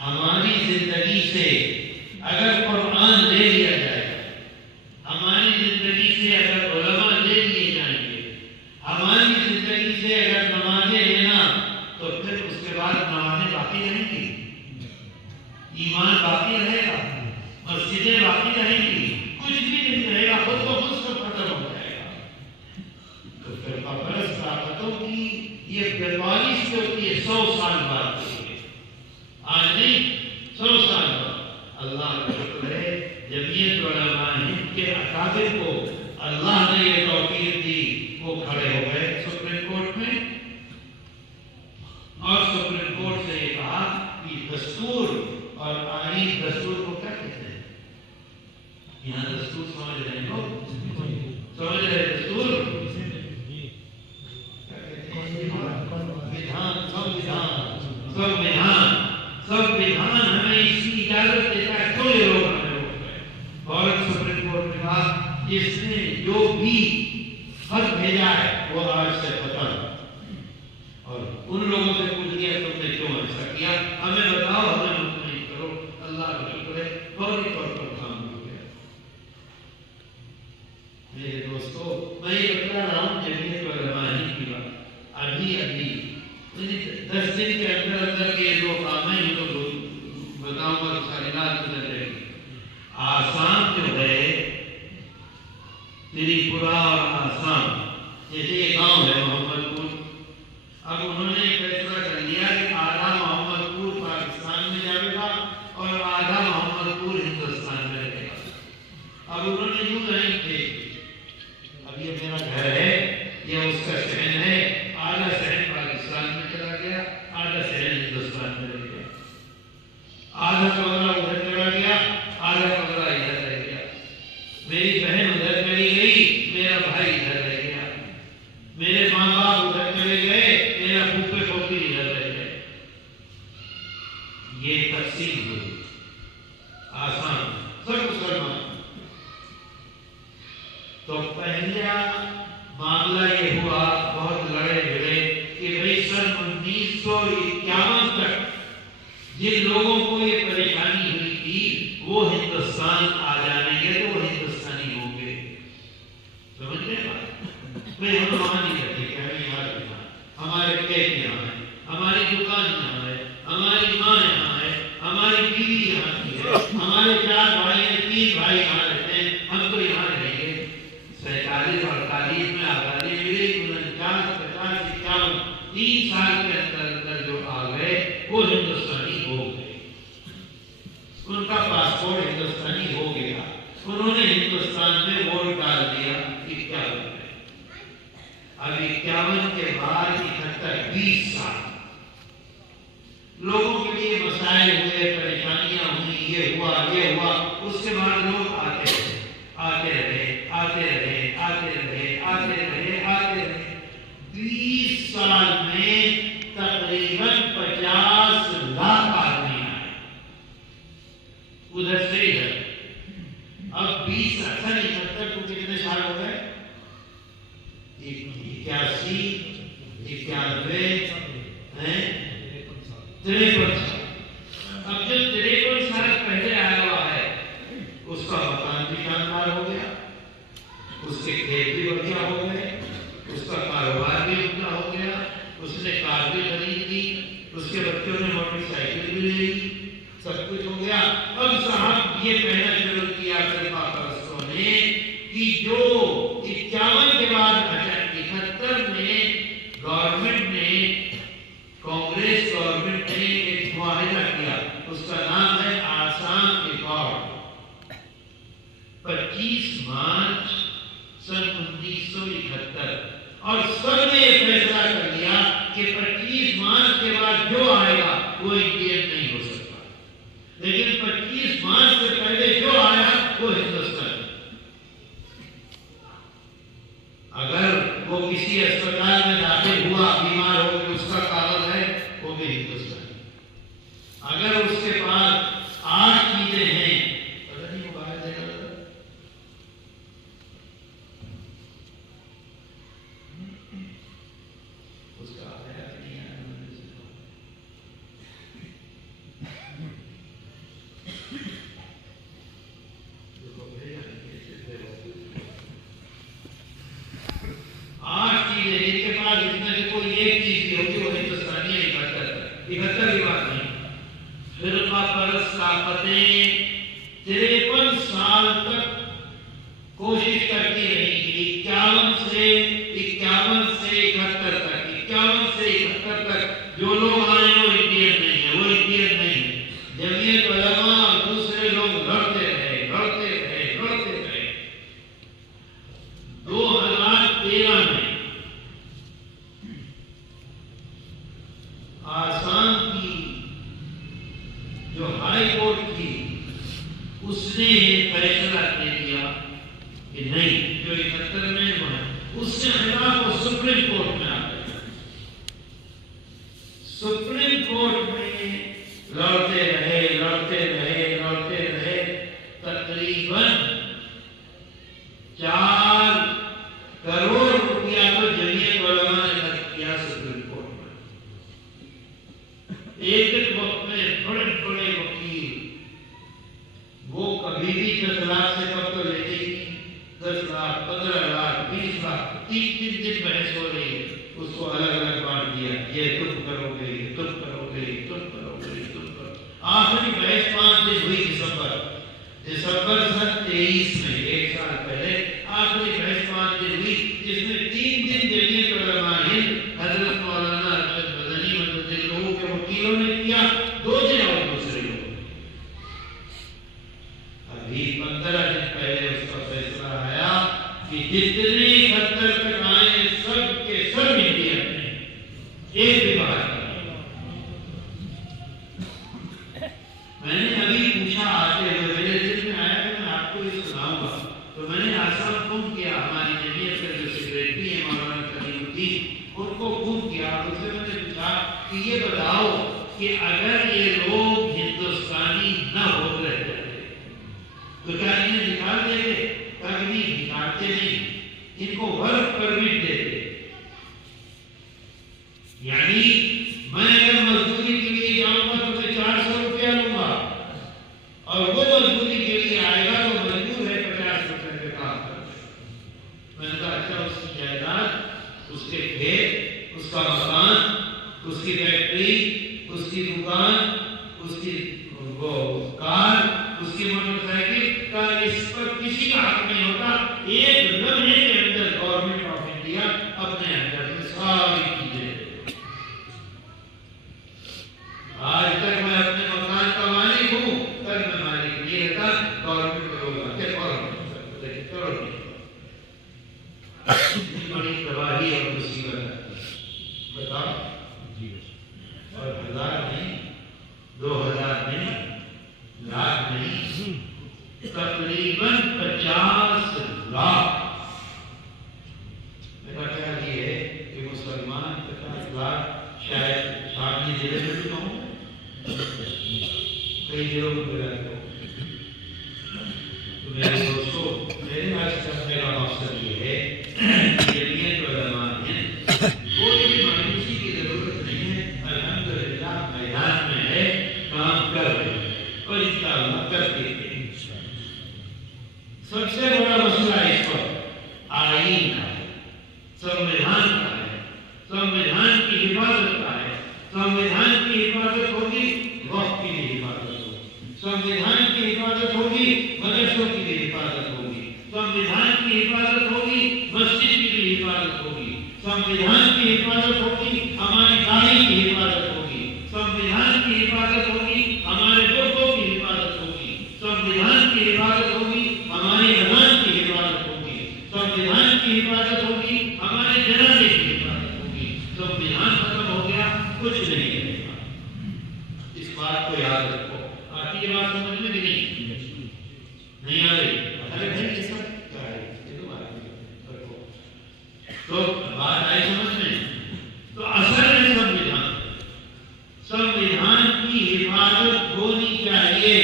ہماری زندگی سے اگر قرآن لے لیا جائے، ہماری زندگی سے اگر علماء لے لیے جائیں گے، ہماری زندگی سے اگر نمازیں لینا، تو پھر اس کے بعد نمازیں باقی رہیں گی، ایمان باقی رہے گا، مسجدیں باقی رہیں گی، کچھ بھی نہیں رہے گا، خود کو خود سب ختم ہو جائے گا۔ تو پھر پرست طاقتوں کی یہ 45 جو ہوتی ہے 100 سال بعد ہوتی ہے، آج نہیں 100 سال بعد۔ اللہ کا شکر ہے، جمعیت علماء ہند کے اکابر کو اللہ نے یہ توفیق دی، وہ کھڑے ہو گئے سپریم کورٹ میں اور سپریم کورٹ سے یہ کہا کہ دستور اور آئین، دستور کو کیا کہتے ہیں؟ یہاں دستور سمجھ رہے ہیں لوگ؟ سمجھ رہے دستور؟ سویدھان ہمیں اس کی اجازت دیتا ہے، تو یہ لوگ ہمیں روک رہے ہیں۔ اور سپریم کورٹ نے کہا جس نے جو بھی خط بھیجا ہے وہ آج سے ختم، اور ان لوگوں سے پوچھ لیا تم نے کیوں ایسا کیا، ہمیں بتاؤ، ہمیں مطمئن کرو۔ اللہ کا شکر ہے، فوری طور پر کام ہو گیا۔ میرے دوستو، میں یہ بتا رہا ہوں جمعیت علماء ہند کی بات، ابھی 10 دن کے اندر یہ دو کام ہیں، یہ تو بتاؤں گا، ساری رات گزر جائے گی۔ آسام جو ہے، تریپورا اور آسام، جیسے یہ گاؤں ہے محمد پور، اب انہوں نے فیصلہ کر لیا کہ آدھا محمد پور پاکستان میں جائے گا اور آدھا محمد پور ہندوستان میں رہے گا۔ اب انہوں نے یوں نہیں تھے، اب یہ میرا گھر ہے، یہ اس کا شہر ہے، آدھا شہر پاکستان میں چلا گیا، آدھا شہر ہندوستان میں رہ گیا، آدھا کمرہ ادھر چلا گیا، آدھا کمرہ ادھر رہ گیا، میری بہن ادھر چلی گئی، میرا بھائی ادھر رہ گیا، میرے ماں باپ ادھر چلے گئے، میرا پھوپھے پھوپھی ادھر رہ گئے۔ یہ تقسیم ہوئی آسان، سب مسلمان۔ تو پہلا معاملہ یہ ہوا، بہت لڑے بھڑے کہ بھئی سن 1951 تک جن لوگوں کو یہ پریشانی ہوئی تھی وہ ہندوستان آ جائیں گے تو وہ ہندوستانی ہوں گے۔ سمجھ رہے بات؟ بھئی ہم وہاں نہیں رہتے کہ ہمیں یہاں رہنا، ہمارے پیٹ یہاں ہے، ہماری دکان یہاں ہے، ہماری ماں یہاں ہے، ہماری بیوی یہاں کی ہے، ہمارے 4 بھائی ہیں، 3 انہوں نے ہندوستان میں ووٹ ڈال دیا 51 میں. اب 51 کے بعد 71 20 سال لوگوں کے لیے مسائل ہوئے، پریشانیاں ہوئی، یہ ہوا یہ ہوا. اس کے بعد لوگ آتے رہے آتے رہے آتے رہے آتے رہے آتے رہے آتے رہے. 20 سال میں تقریباً 50 لاکھ آدمی آئے ادھر سے ادھر. اب 20 71 کو کتنے سال ہو گئے؟ 81 91 53 سال. اب جو 53 سال پہلے آیا ہوا ہے اس کا مکان بھی شاندار ہو گیا، اس کے کھیت بھی بڑھیا ہو گئے، اس کا کاروبار بھی اتنا ہو گیا، اس نے کار بھی خرید لی، اس کے بچوں نے موٹر سائیکل بھی لے لی، سب کچھ ہو گیا. اب صاحب یہ کہنا شروع کیا فرقہ پرستوں نے کہ جو 51 کے بعد 71 میں گورنمنٹ نے کانگریس گورنمنٹ نے ایک معاہدہ کیا، اس کا نام ہے آسام ایکارڈ. 25 مارچ سن 1971 اور سب نے یہ فیصلہ کر لیا کہ 25 مارچ کے بعد جو آئے گا وہ انڈین نہیں ہو سکتا، لیکن 25 مارچ سے پہلے جو آیا وہ ہندوستان. اگر وہ کسی اسپتال میں داخل ہوا بیمار ہو کے اس کا کاغذ ہے وہ بھی ہندوستان. اگر اس کے پاس 8 چیزیں ہیں، پتہ نہیں وہ باہر دے گا اس کا آیا نہیں آیا. 8 چیزیں جن کے پاس اتنا کہ کوئی ایک چیز بھی ہوگی وہ ہندوستانی ہے. 71 کی بات نہیں. فرقہ پرست طاقتیں 53 سال تک کوشش کرتی رہی کہ 51 سے 71 سے 71 تک 51 سے 71 تک جو لوگ آئے وہ انڈین نہیں ہے، وہ انڈین نہیں ہے. جمعیت علماء اور دوسرے لوگ لڑتے رہے لڑتے رہے لڑتے رہے. 2013 میں آسام کی جو ہائی کورٹ تھی اس نے فیصلہ دے دیا کہ نہیں، جو 71 میں ہے اس کے خلاف وہ سپریم کورٹ میں آ گئے. سپریم کورٹ میں لڑتے رہے لڑتے رہے لڑتے رہے. تقریباً 4 کروڑ روپیہ تو جمعیت علماء نے خرچ کیا سپریم کورٹ میں. ایک وقت میں بڑے بڑے وکیل وہ کبھی بھی 10 لاکھ سے کم تو لیتے ہی نہیں. 10 لاکھ 15 لاکھ 20 لاکھ 3 دن بحث ہو رہی ہے. اس کو الگ الگ بانٹ دیا، یہ تم کرو گے تم کرو گے تم کرو گے تم کرو. آخری بحث 5 دن ہوئی دسمبر سن 23 میں، 1 سال پہلے آخری بحث 5 دن ہوئی، جس میں 3 دن جمعیت علماء ہند حضرت مولانا ارشد مدنی مدد اللہ کے وکیلوں نے کیا، 2 دن اور دوسرے لوگ. ابھی 15 دن پہلے اس کا فیصلہ آیا کہ جتنے 71 تک آئے سب کے سب انڈین ہیں، ایک بھی باہر نہیں. میں نے ابھی پوچھا آتے ہوئے، میرے دل میں آیا کہ میں آپ کو یہ سناؤں گا، تو میں نے آسام فون کیا. ہماری جمعیت کا جو سیکریٹری ہے مولانا کریم الدین، ان کو فون کیا. ان سے میں نے پوچھا کہ یہ بتاؤ کہ اگر یہ لوگ ہندوستانی نہ ہو رہے تو کیا انہیں نکال دیتے؟ کہا کہ نہیں، نکالتے نہیں، ان کو ورک پرمٹ دیتے. یعنی میں اگر مزدوری کے لیے جاؤں گا تو میں 400 روپیہ لوں گا، اور وہ مزدوری کے لیے آئے گا تو مجبور ہے 50 روپے پہ کام کرنا. میں نے کہا اچھا، اس کی جائیداد، اس کے کھیت، اس کا مکان، اس کی فیکٹری، اس کی دکان، اس کی کار، اس کی موٹر سائیکل کا اس پر کسی کا حق نہیں ہوتا. ایک لمحے کے اندر گورنمنٹ آف انڈیا اپنے اندر میں ساری چیزیں. آج تک میں اپنے مکان کا مالک ہوں، کل میں مالک نہیں رہتا. گورنمنٹ کو لوگ آتے اور اتنی بڑی تباہی اور مصیبت ہے، بتاؤ، اور 1000 نہیں، 2000 نہیں، لاکھ نہیں، تقریباً 50 لاکھ۔ میرا خیال یہ ہے کہ مسلمان 50 لاکھ شاید شاملی ضلع میں بھی نہ ہوں، کئی ضلعوں میں ملا تو میرے دوستوں، میرے آج میرا مقصد یہ ہے کہ جمعیت علماء ہند کوئی بھی مایوسی کی ضرورت نہیں ہے، الحمدللہ میدان میں ہے، کام کر رہے ہیں اور انشاءاللہ کرتے رہیں۔ سب سے بڑا مسئلہ اس وقت آئین کا ہے، سنویدھان کا ہے، سنویدھان کی حفاظت کا ہے۔ سنویدھان کی حفاظت ہوگی، وقت کی بھی حفاظت ہوگی، سنویدھان کی حفاظت ہوگی، مدرسوں کی بھی حفاظت ہوگی، سنویدھان کی حفاظت ہوگی، مسجد کی بھی حفاظت ہوگی، سنویدھان کی حفاظت ہوگی، ہماری تاریخ کی حفاظت ہوگی، سنویدھان کی حفاظت ہوگی، ہمارے لوگوں کی حفاظت ہوگی، سنویدھان کی حفاظت ہوگی، ہماری اذان کی حفاظت ہوگی، سنویدھان کی حفاظت ہوگی، ہمارے جنازے کی حفاظت ہوگی۔ سنویدھان ختم ہو گیا، کچھ نہیں رہے گا۔ اس بات کو یاد رکھو۔ آتی یہ بات سمجھ میں بھی نہیں آ رہی؟ ارے بھائی یہ سب کیا ہے؟ یہ تو بات رکھو، تو بات آئی سمجھ میں؟ تو اصل ہے سنویدھان کی حفاظت ہونی چاہیے۔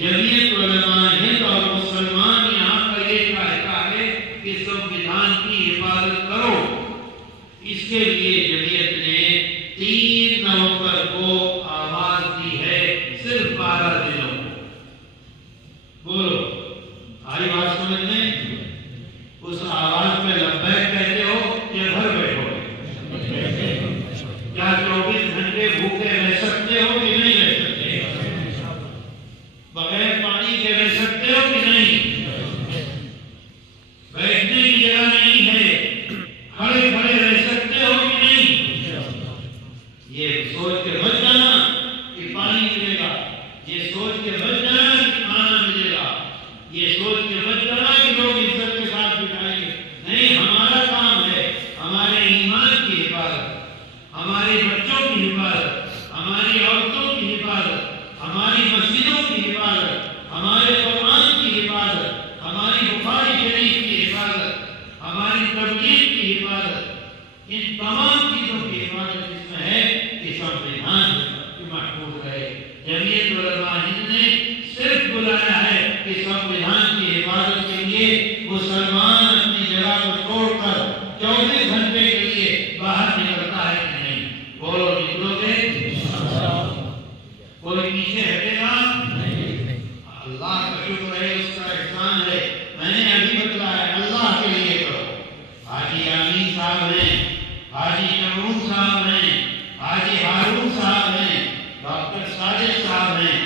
جمعیت علماء ہند اور مسلمان یہاں کا یہ کہتا ہے کہ سنویدھان کی حفاظت کرو۔ اس کے لیے جمعیت نے 3 نومبر کو آواز دی ہے، صرف 12 دنوں کو۔ بولو، آئی بات سمجھ میں؟ اس آواز میں لبیک کہتے ہو یا گھر بیٹھو؟ کیا 24 گھنٹے بھوکے رہ سکتے ہو کہ نہیں رہ سکتے؟ بغیر پانی کے رہ سکتے ہو کہ نہیں؟ بیٹھنے کی جگہ نہیں ہے، کھڑے کھڑے رہ سکتے ہو کہ نہیں؟ یہ سوچ کے بچ جانا کہ پانی ملے گا، یہ سوچ کے بچ جانا کہ کھانا ملے گا، یہ سوچ کے بچ جانا کہ لوگ عزت کے ساتھ بٹھائیں گے۔ نہیں، ہمارا کام ہے ہمارے ایمان کی حفاظت، ہمارے بچوں کی حفاظت، ہماری عورتوں کی حفاظت، ہماری مسجدوں کی حفاظت، ہمارے قرآن کی حفاظت، ہماری بخاری شریف کی حفاظت، ہماری تبلیغ کی حفاظت، ان تمام چیزوں کی حفاظت اس میں ہے کہ سنویدھان محفوظ رہے۔ جمعیت علماء ہند نے صرف بلایا ہے کہ سنویدھان کی حفاظت کے لیے مسلمان اپنی جگہ کو چھوڑ کر 24 گھنٹے کے لیے باہر نکلتا ہے کہ نہیں؟ بولو، نکلو گے؟ کوئی پیچھے ہٹے گا؟ اللہ کا شکر ہے، اس کا احسان ہے۔ میں نے ابھی بتلایا ہے، اللہ کے لیے کرو۔ حاجی امین صاحب ہیں، حاجی شمعون صاحب ہیں، حاجی ہارون صاحب ہیں، ڈاکٹر صادق صاحب ہیں۔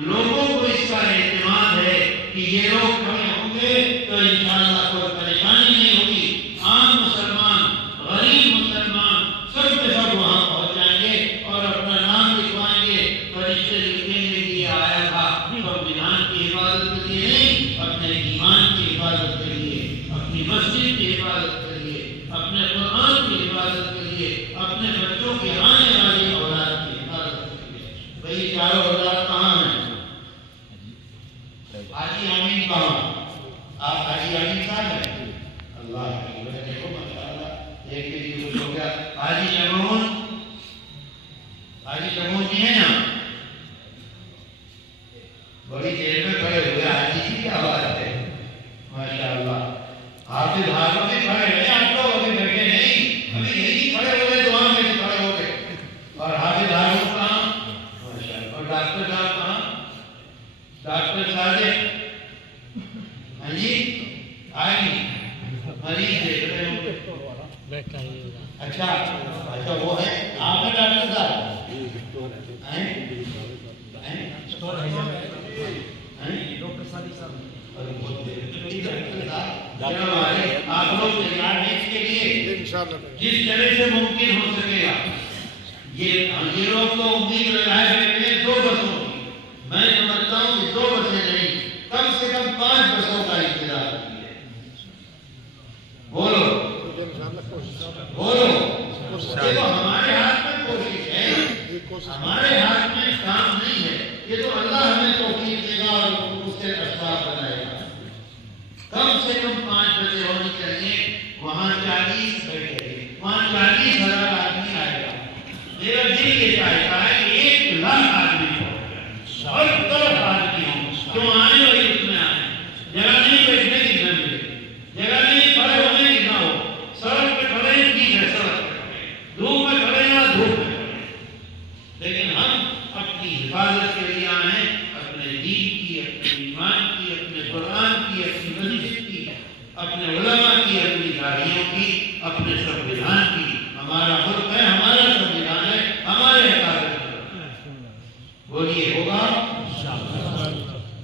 لوگوں کو اس کا اعتماد ہے کہ یہ لوگ کھڑے ہوں گے تو انشاءاللہ کوئی پریشانی نہیں ہوگی۔ عام مسلمان، غریب مسلمان، سب کے سب وہاں پہنچ جائیں گے اور اپنا نام لکھوائیں گے، فرشتے لکھیں گے کہ یہ آیا تھا سنویدھان کی حفاظت کے لیے نہیں، اپنے ایمان کی حفاظت کے لیے، اپنی مسجد کی حفاظت کے لیے، اپنے قرآن کی حفاظت کے لیے، اپنے بچوں کی آنے والی اولاد کی حفاظت کے لیے۔ بھئی چاروں اولاد کہاں ہیں؟ حاجی امین کہاں؟ آپ حاجی امین صاحب ہیں؟ اللہ کی وجہ دیکھو ماشاءاللہ، ایک بھی کچھ ہو گیا۔ حاجی شمعون، حاجی شمعون جی ہیں نا؟ بڑی دیر میں کھڑے ہوئے، حاجی جی کی آواز ہے ماشاءاللہ۔ حافظ ہارون بھی کھڑے رہے، آپ لوگ ابھی بیٹھے نہیں، ابھی یہی کھڑے ہو گئے، دعا میں کھڑے ہو گئے۔ اور حافظ ہارون کہاں؟ ماشاءاللہ۔ اور ڈاکٹر صاحب کہاں؟ ڈاکٹر صادق، ہاں جی، آئے نہیں، مریض دیکھ رہے ہوں گے۔ اچھا اچھا، وہ ہے آپ ہیں ڈاکٹر صاحب؟ آپ لوگ تیار ہیں اس کے لیے؟ جس طرح سے ممکن ہو سکے گا۔ یہ لوگ تو امید لگائے ہوئے ہیں 2 بسوں کی، میں سمجھتا ہوں کہ 2 بسیں نہیں، کم سے کم 5 بسوں کا انتظار کیجیے۔ بولو، ہمارے ہاتھ میں کام نہیں ہے، یہ تو اللہ ہمیں توفیق دے گا اور اس سے اسباب بنائے گا۔ کم سے کم 5 بجے ہونی چاہیے، وہاں 40 بیٹھے، وہاں 40,000 آدمی آئے گا۔ میرا دل یہ چاہتا ہے کہ 1 لاکھ آدمی ہو، ہر طرف آدمی ہوں، جو آئے وہی اس میں آئے، جگہ نہیں بیٹھنے کی نہ ملے، جگہ نہیں کھڑے ہونے کی نہ ہو، سڑک پہ کھڑے ہیں ٹھیک ہے، سڑک پہ کھڑے، دھوپ میں کھڑے ہیں دھوپ میں کھڑے، لیکن ہم اپنی حفاظت کے لیے آئے ہیں، اپنے دین کی، اپنے ایمان کی، اپنے قرآن کی، اپنی مجلس کی، اپنے علماء کی، اپنی داڑھیوں کی، اپنے سنویدھان کی۔ ہمارا ملک ہے، ہمارا سنویدھان ہے، ہمارے حفاظت کرنا ہے۔ بولیے ہوگا؟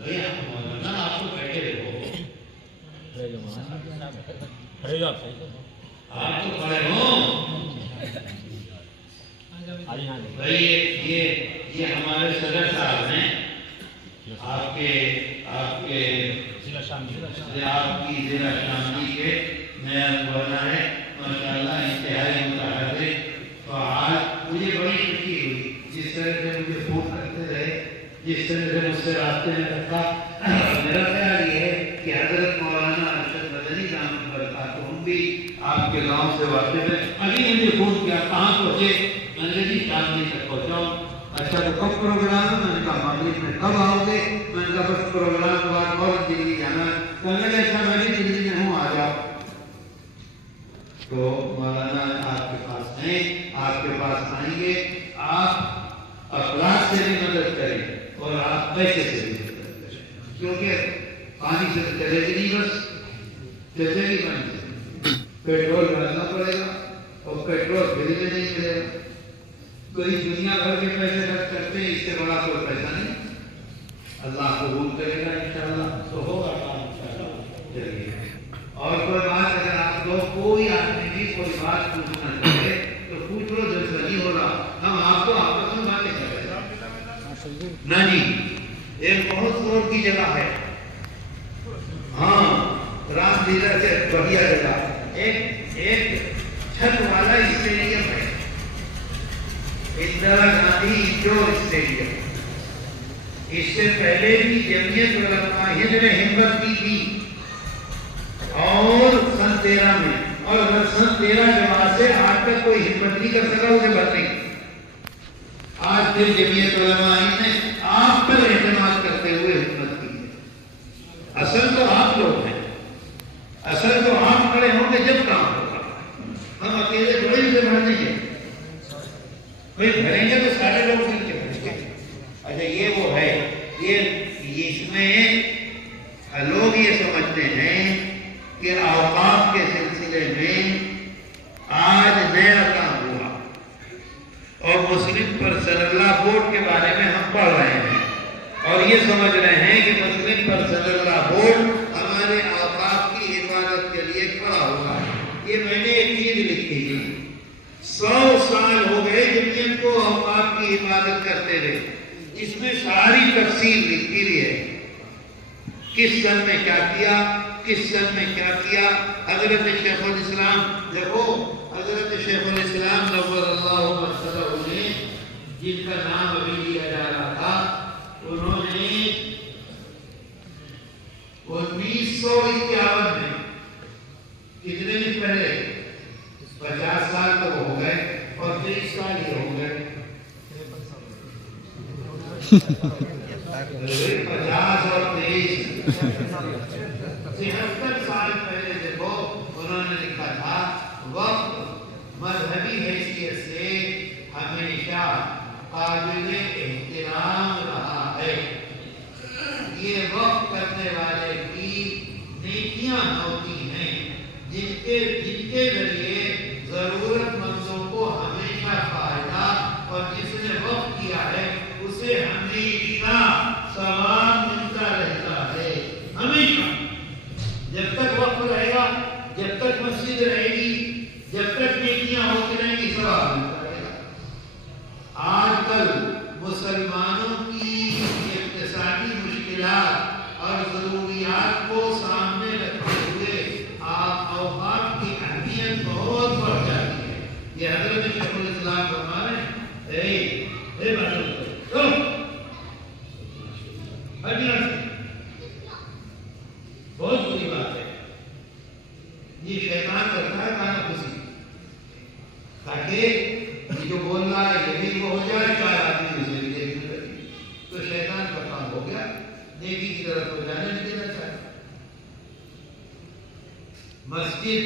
بھیا مولانا آپ تو بیٹھے رہو، آپ تو کھڑے ہو بھائی۔ یہ ہمارے صدر صاحب ہیں، آپ کی ضلع شاملی کے نیا مولانا ہے، ماشاءاللہ انتہائی متحرک فعال۔ مجھے بڑی خوشی ہوئی جس طرح سے مجھے فون کرتے رہے، جس طرح سے مجھ سے رابطے میں رکھا۔ میرا خیال یہ ہے کہ حضرت مولانا ارشد مدنی دامت برکاتہم بھی آپ کے گاؤں سے واقف ہے۔ ابھی مجھے فون کیا کہاں پہنچے، میں نے جی شاملی تک پہنچاؤں۔ اچھا تو کب پروگرام ہے؟ میں نے کہا مغرب میں کب آؤ گے؟ میں نے کہا بس پروگرام کے بعد اور دلی جانا ہے۔ کہنے لگے اچھا میں بھی دلی میں ہوں، آ جاؤ۔ تو مولانا آپ کے پاس ہیں، آپ کے پاس آئیں گے، آپ افراد سے بھی مدد کریں اور آپ پیسے سے بھی مدد کریں، کیونکہ پانی سے تو چلے گی نہیں، بس چلے گی پانی سے، پیٹرول ڈالنا پڑے گا اور پیٹرول فری میں نہیں ملے گا۔ کوئی دنیا بھر کے پیسے خرچ کرتے ہیں، اس سے بڑا کوئی پیسہ نہیں۔ اللہ قبول کرے گا انشاءاللہ، تو ہوگا کام انشاءاللہ۔ چلیے، اور کوئی بات اگر آپ لوگ کوئی آدمی بھی کوئی بات پوچھنا چاہے تو پوچھ لو، جلسہ نہیں ہو رہا، ہم آپ کو آپس میں باتیں کر رہے ہیں نا جی۔ ایک بہت زور کی جگہ ہے، ہاں رام لیلا سے بڑھیا جگہ، ایک چھت والا اسٹیڈیم ہے، اندرا گاندھی انڈور اسٹیڈیم۔ اس سے پہلے بھی جمعیت علماء ہند نے ہمت کی تھی، اور سن 13 میں، اور اگر سن 13 کے بعد سے آج تک کوئی ہمت نہیں کر سکا اسے بھرنے کی۔ آج پھر جمعیت علماء ہند نے آپ پر اعتماد کرتے ہوئے ہمت کی ہے۔ اصل تو آپ لوگ ہیں، اصل تو آپ کھڑے ہوں گے جب کام ہوگا، ہم اکیلے تھوڑے اسے بھر دیں گے، بھائی بھریں گے تو سارے لوگ مل کے بھریں گے۔ اچھا یہ وہ ہے، اس میں لوگ یہ سمجھتے ہیں کہ اوقاف کے سلسلے میں آج نیا کام ہوا اور مسلم پرسنل بورڈ کے بارے میں ہم پڑھ رہے ہیں، اور یہ سمجھ رہے ہیں کہ مسلم پرسنل بورڈ ہمارے اوقاف کی حفاظت کے لیے کھڑا ہوا ہے۔ یہ میں نے ایک چیز لکھی تھی، 100 سال ہو گئے جمعیت کو اوقاف کی حفاظت کرتے ہوئے، اس میں ساری تفصیل لکھی ہوئی ہے، کس سن میں کیا کیا، کس سن میں کیا کیا۔ حضرت شیخ الاسلام، دیکھو حضرت شیخ الاسلام نور اللہ مرکزہ نے، جن کا نام ابھی لیا جا رہا تھا، انہوں نے 1951 میں، کتنے دن پہلے، 50 سال تو ہو گئے اور 23 سال ہی ہو گئے، 50 اور 23 73 سال پہلے دیکھو انہوں نے لکھا تھا، وقت مذہبی حیثیت سے ہمیشہ قابل احترام رہا ہے۔ یہ وقت کرنے والے کی نیکیاں ہوتی ہیں جن کے ذریعے ضرورت مندوں کو ہمیشہ فائدہ، اور جس نے وقت کیا ہے اسے ہمیشہ ثواب ملتا رہتا ہے، ہمیشہ۔ جب تک وقت رہے گا، جب تک مسجد رہے گی، جب تک نیکیاں ہوتی رہیں گی، ثواب ملتا رہے گا۔ آج کل مسلمانوں کی اقتصادی مشکلات اور ضروریات کو سامنے رکھتے ہوئے اوقاف کی اہمیت بہت بڑھ جاتی ہے۔ یہ حضرت شیخ الاسلام فرما رہے ہیں، یہ شیطان کرتا ہے کانا خوشی، تاکہ یہ جو بول رہا ہے یہ بھی وہ ہو جائے، 4 آدمی اسے بھی دیکھنے لگے، تو شیطان کا کام ہو گیا، نیکی کی طرف کو جانے نہیں دینا چاہتا۔ مسجد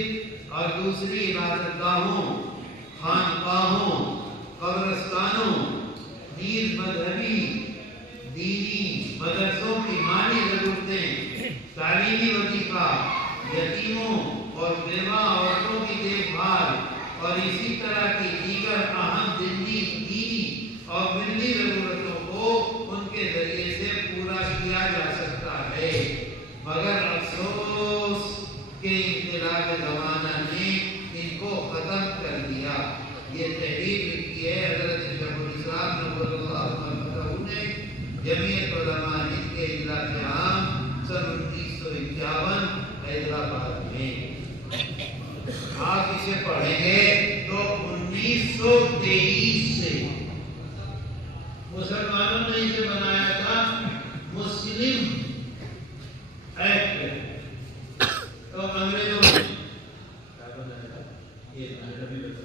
اور دوسری عبادت گاہوں، خانقاہوں، قبرستانوں، دین مذہبی دینی مدرسوں کی مالی ضرورتیں، تعلیمی وظیفہ، یتیموں اور بیوہ عورتوں کی دیکھ بھال اور اسی طرح کی دیگر اہم دینی اور ملی ضرورتوں کو ان کے ذریعے سے پورا کیا جا سکتا ہے، مگر افسوس کہ انقلاب زمانہ نے ان کو ختم کر دیا۔ یہ تحریر لکھی ہے حضرت شیخ الاسلام نور اللہ مرحوم نے جمعیت علماء ہند کے اجلاس عام سن 1951 حیدرآباد میں۔ آپ اسے پڑھیں گے تو 1923 سے مسلمانوں نے اسے بنایا تھا مسلم ایکٹ، تو انگریزوں نے کیا بنایا تھا؟ یہ کبھی بتا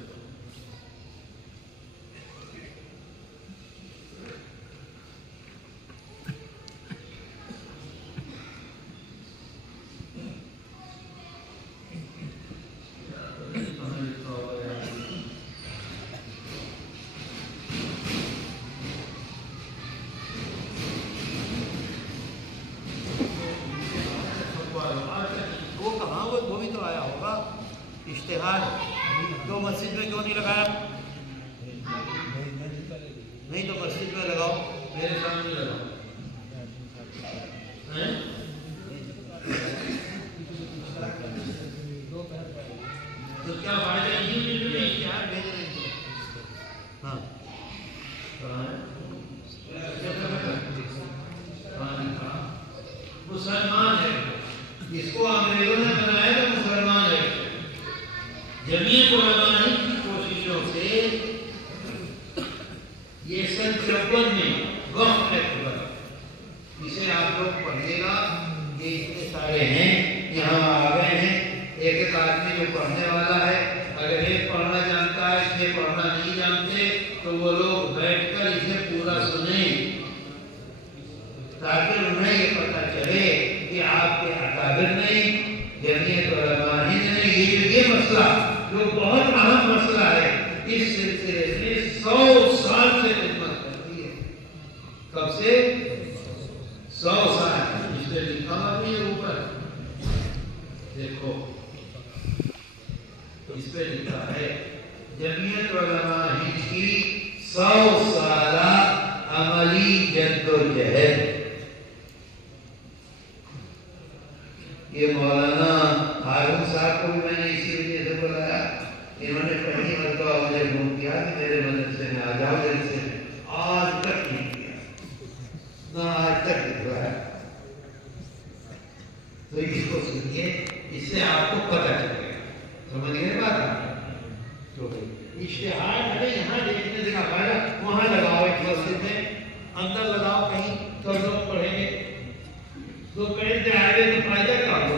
وہ بھی تو آیا ہوگا اشتہار، تو مسجد میں کیوں نہیں لگایا؟ نہیں تو مسجد میں لگاؤ، میرے سامنے لگاؤ۔ تو کیا فائدہ اشتہار بھیج رہے ہیں؟ ہاں مسلمان ہے، اس کو انگریزوں نے بنایا تو مسلمان ہے۔ جمعیت علماء ہند کی کوششوں سے یہ سن 54 میں وقف ایکٹ بنا، اسے آپ لوگ پڑھیے گا، یہ اتنے سارے ہیں یہاں آ گئے ہیں، ایک ایک آدمی جو پڑھنے والا ہے، اگر ایک پڑھنا جانتا ہے 6 پڑھنا نہیں جانتے تو وہ لوگ بیٹھ کر اسے پورا سنیں تاکہ انہیں یہ پتہ چلے کہ آپ کے اکابر نے، جمعیت علماء ہند نے یہ مسئلہ جو بہت اہم مسئلہ ہے اس سلسلے میں 100 سال سے خدمت کرتی ہے۔ کب سے؟ 100 سال۔ اس سے لکھا ہوا بھی ہے اوپر، دیکھو اس پہ لکھا ہے جمعیت علماء ہند کی 100 سالہ عملی جدوجہد۔ یہ مولانا ہارون صاحب کو بھی میں نے اسی وجہ سے بلایا، انہوں نے پہلی مرتبہ مجھے فون کیا کہ میرے مدرسے میں آ جاؤ جلسے میں، آج تک نہیں کیا، نہ آج تک دکھلایا۔ تو اس کو سنیے، اس سے آپ کو پتہ چلے گا، سمجھ گئے بات؟ تو اشتہار ہے یہاں دیکھنے سے کا فائدہ، وہاں لگاؤ ایک مسجد میں، اندر لگاؤ کہیں تو لوگ پڑھیں گے، تو پہلے آ گئے تو فائدہ کیا ہو؟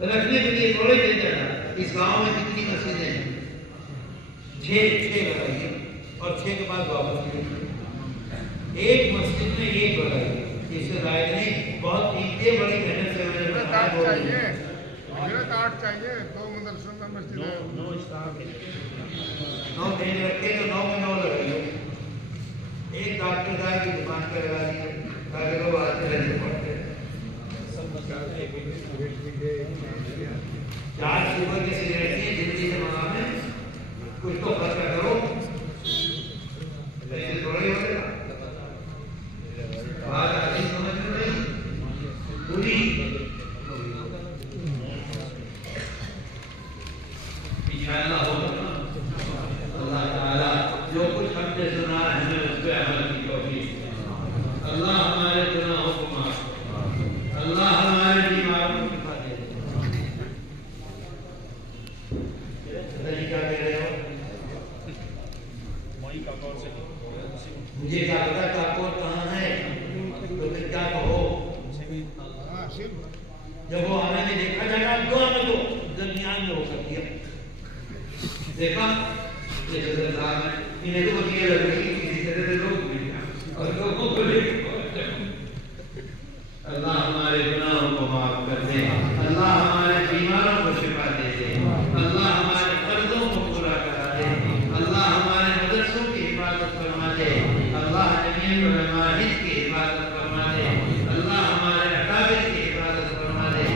رکھنے کے لیے تھوڑے دے جانا۔ اس گاؤں میں کتنی مسجدیں ہیں؟ 6 لگائیے اور 6 کے بعد واپس کیجیے۔ ایک مسجد میں 1 لگائیے، اس سے زائد نہیں، بہت قیمتی بڑی محنت سے میں نے بنایا۔ 8 چاہیے، 2 مدرسوں میں مسجد ہے، 9 بھیج رکھے تو 9 میں 9 لگائیے۔ ایک ڈاکٹر صاحب کی دکان پہ لگا دیے تاکہ لوگ آتے رہتے پڑھتے۔ 4 شوگر کی سگریٹ کی زندگی سے منگا میں کچھ تو خرچہ کرو، ایسے تھوڑا ہی ہوگا۔ بات آتی سمجھ میں نہیں پوری انشاءاللہ ہوگا۔ اللہ تعالیٰ جو کچھ ہم نے سنا ہے ہمیں اس پہ عمل کی توفیق۔ اللہ ہمارے گناہوں کو معاف کرے، اللہ ہمارے بیماروں کو شفا دے۔ کیا کہہ رہے ہو؟ مجھے کیا پتا کاکور کہاں ہے، تو پھر کیا کہو؟ جب وہ ہمیں نے دیکھا جائے گا دعا میں دو نے وہ کر دیا. دیکھا یہ صدر صاحب ہے, انہیں تو یہ لگ رہی کہ کسی طرح سے لوگ مل جائیں اور لوگوں کو لے اللہ ہمارے گناہوں کو معاف کر دے, اللہ ہمارے بیماروں کو شفا دے دے, اللہ ہمارے قرضوں کو پورا کرا دے, اللہ ہمارے مدرسوں کی حفاظت فرما دے, اللہ جمیع علماء ہند کی حفاظت فرما دے, اللہ ہمارے اکابر کی حفاظت فرما دے,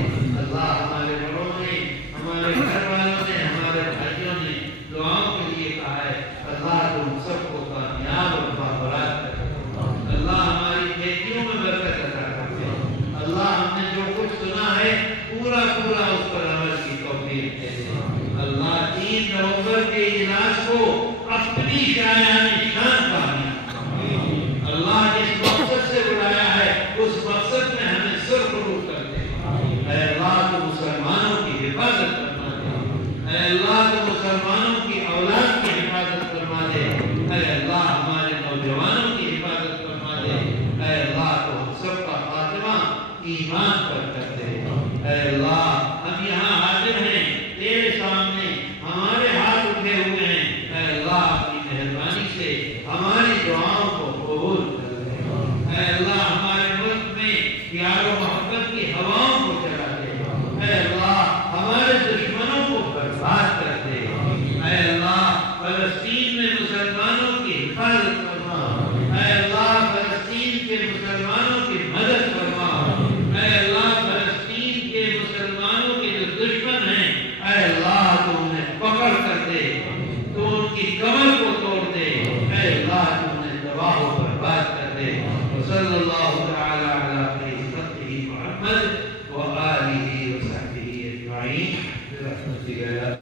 اللہ ہمارے بڑوں نے, ہمارے گھر والوں نے, ہمارے بھائیوں نے دعاؤں کے لیے کہا ہے, اللہ تم سب کو کامیاب اور باورات کر دے, اللہ ہماری بیٹیوں میں برکت عطا کر دے, اللہ ہم نے جو کچھ سنا ہے پورا پورا اس پر عمل کی توفیق دے دے, اللہ 3 نومبر کے اجلاس کو اپنی شایان شان کامیاب, اللہ جس مقصد سے بلایا ہے اس مقصد میں ہمیں سرخرو کر دے, اے اللہ تو مسلمانوں کی حفاظت فرما دے, اے اللہ تو مسلمانوں کی اولاد کی حفاظت فرما دے, اے اللہ ہمارے نوجوانوں کی حفاظت فرما دے, اے اللہ تو ہم سب کا خاتمہ ایمان پر کر دے, اے اللہ ہم یہاں حاضر ہیں تیرے سامنے, ہمارے ہاتھ اٹھے ہوئے ہیں, اے اللہ اپنی مہربانی سے ہماری دعاؤں کو قبول کر دے, اے اللہ ہمارے ملک میں پیار و محبت کی ہواؤں کو چلا دے, اے اللہ ہمارے دشمنوں کو برباد کر دے, اے اللہ فلسطین میں مسلمانوں کی حفاظت فرما, اے اللہ فلسطین کے مسلمانوں کی مدد فرما, اے اللہ فلسطین کے مسلمانوں کے جو دشمن ہیں, اے اللہ تو انہیں پکڑ کر دے, تو ان کی کمر کو توڑ دے, اے اللہ تو انہیں تباہ و برباد کر دے. صلی اللہ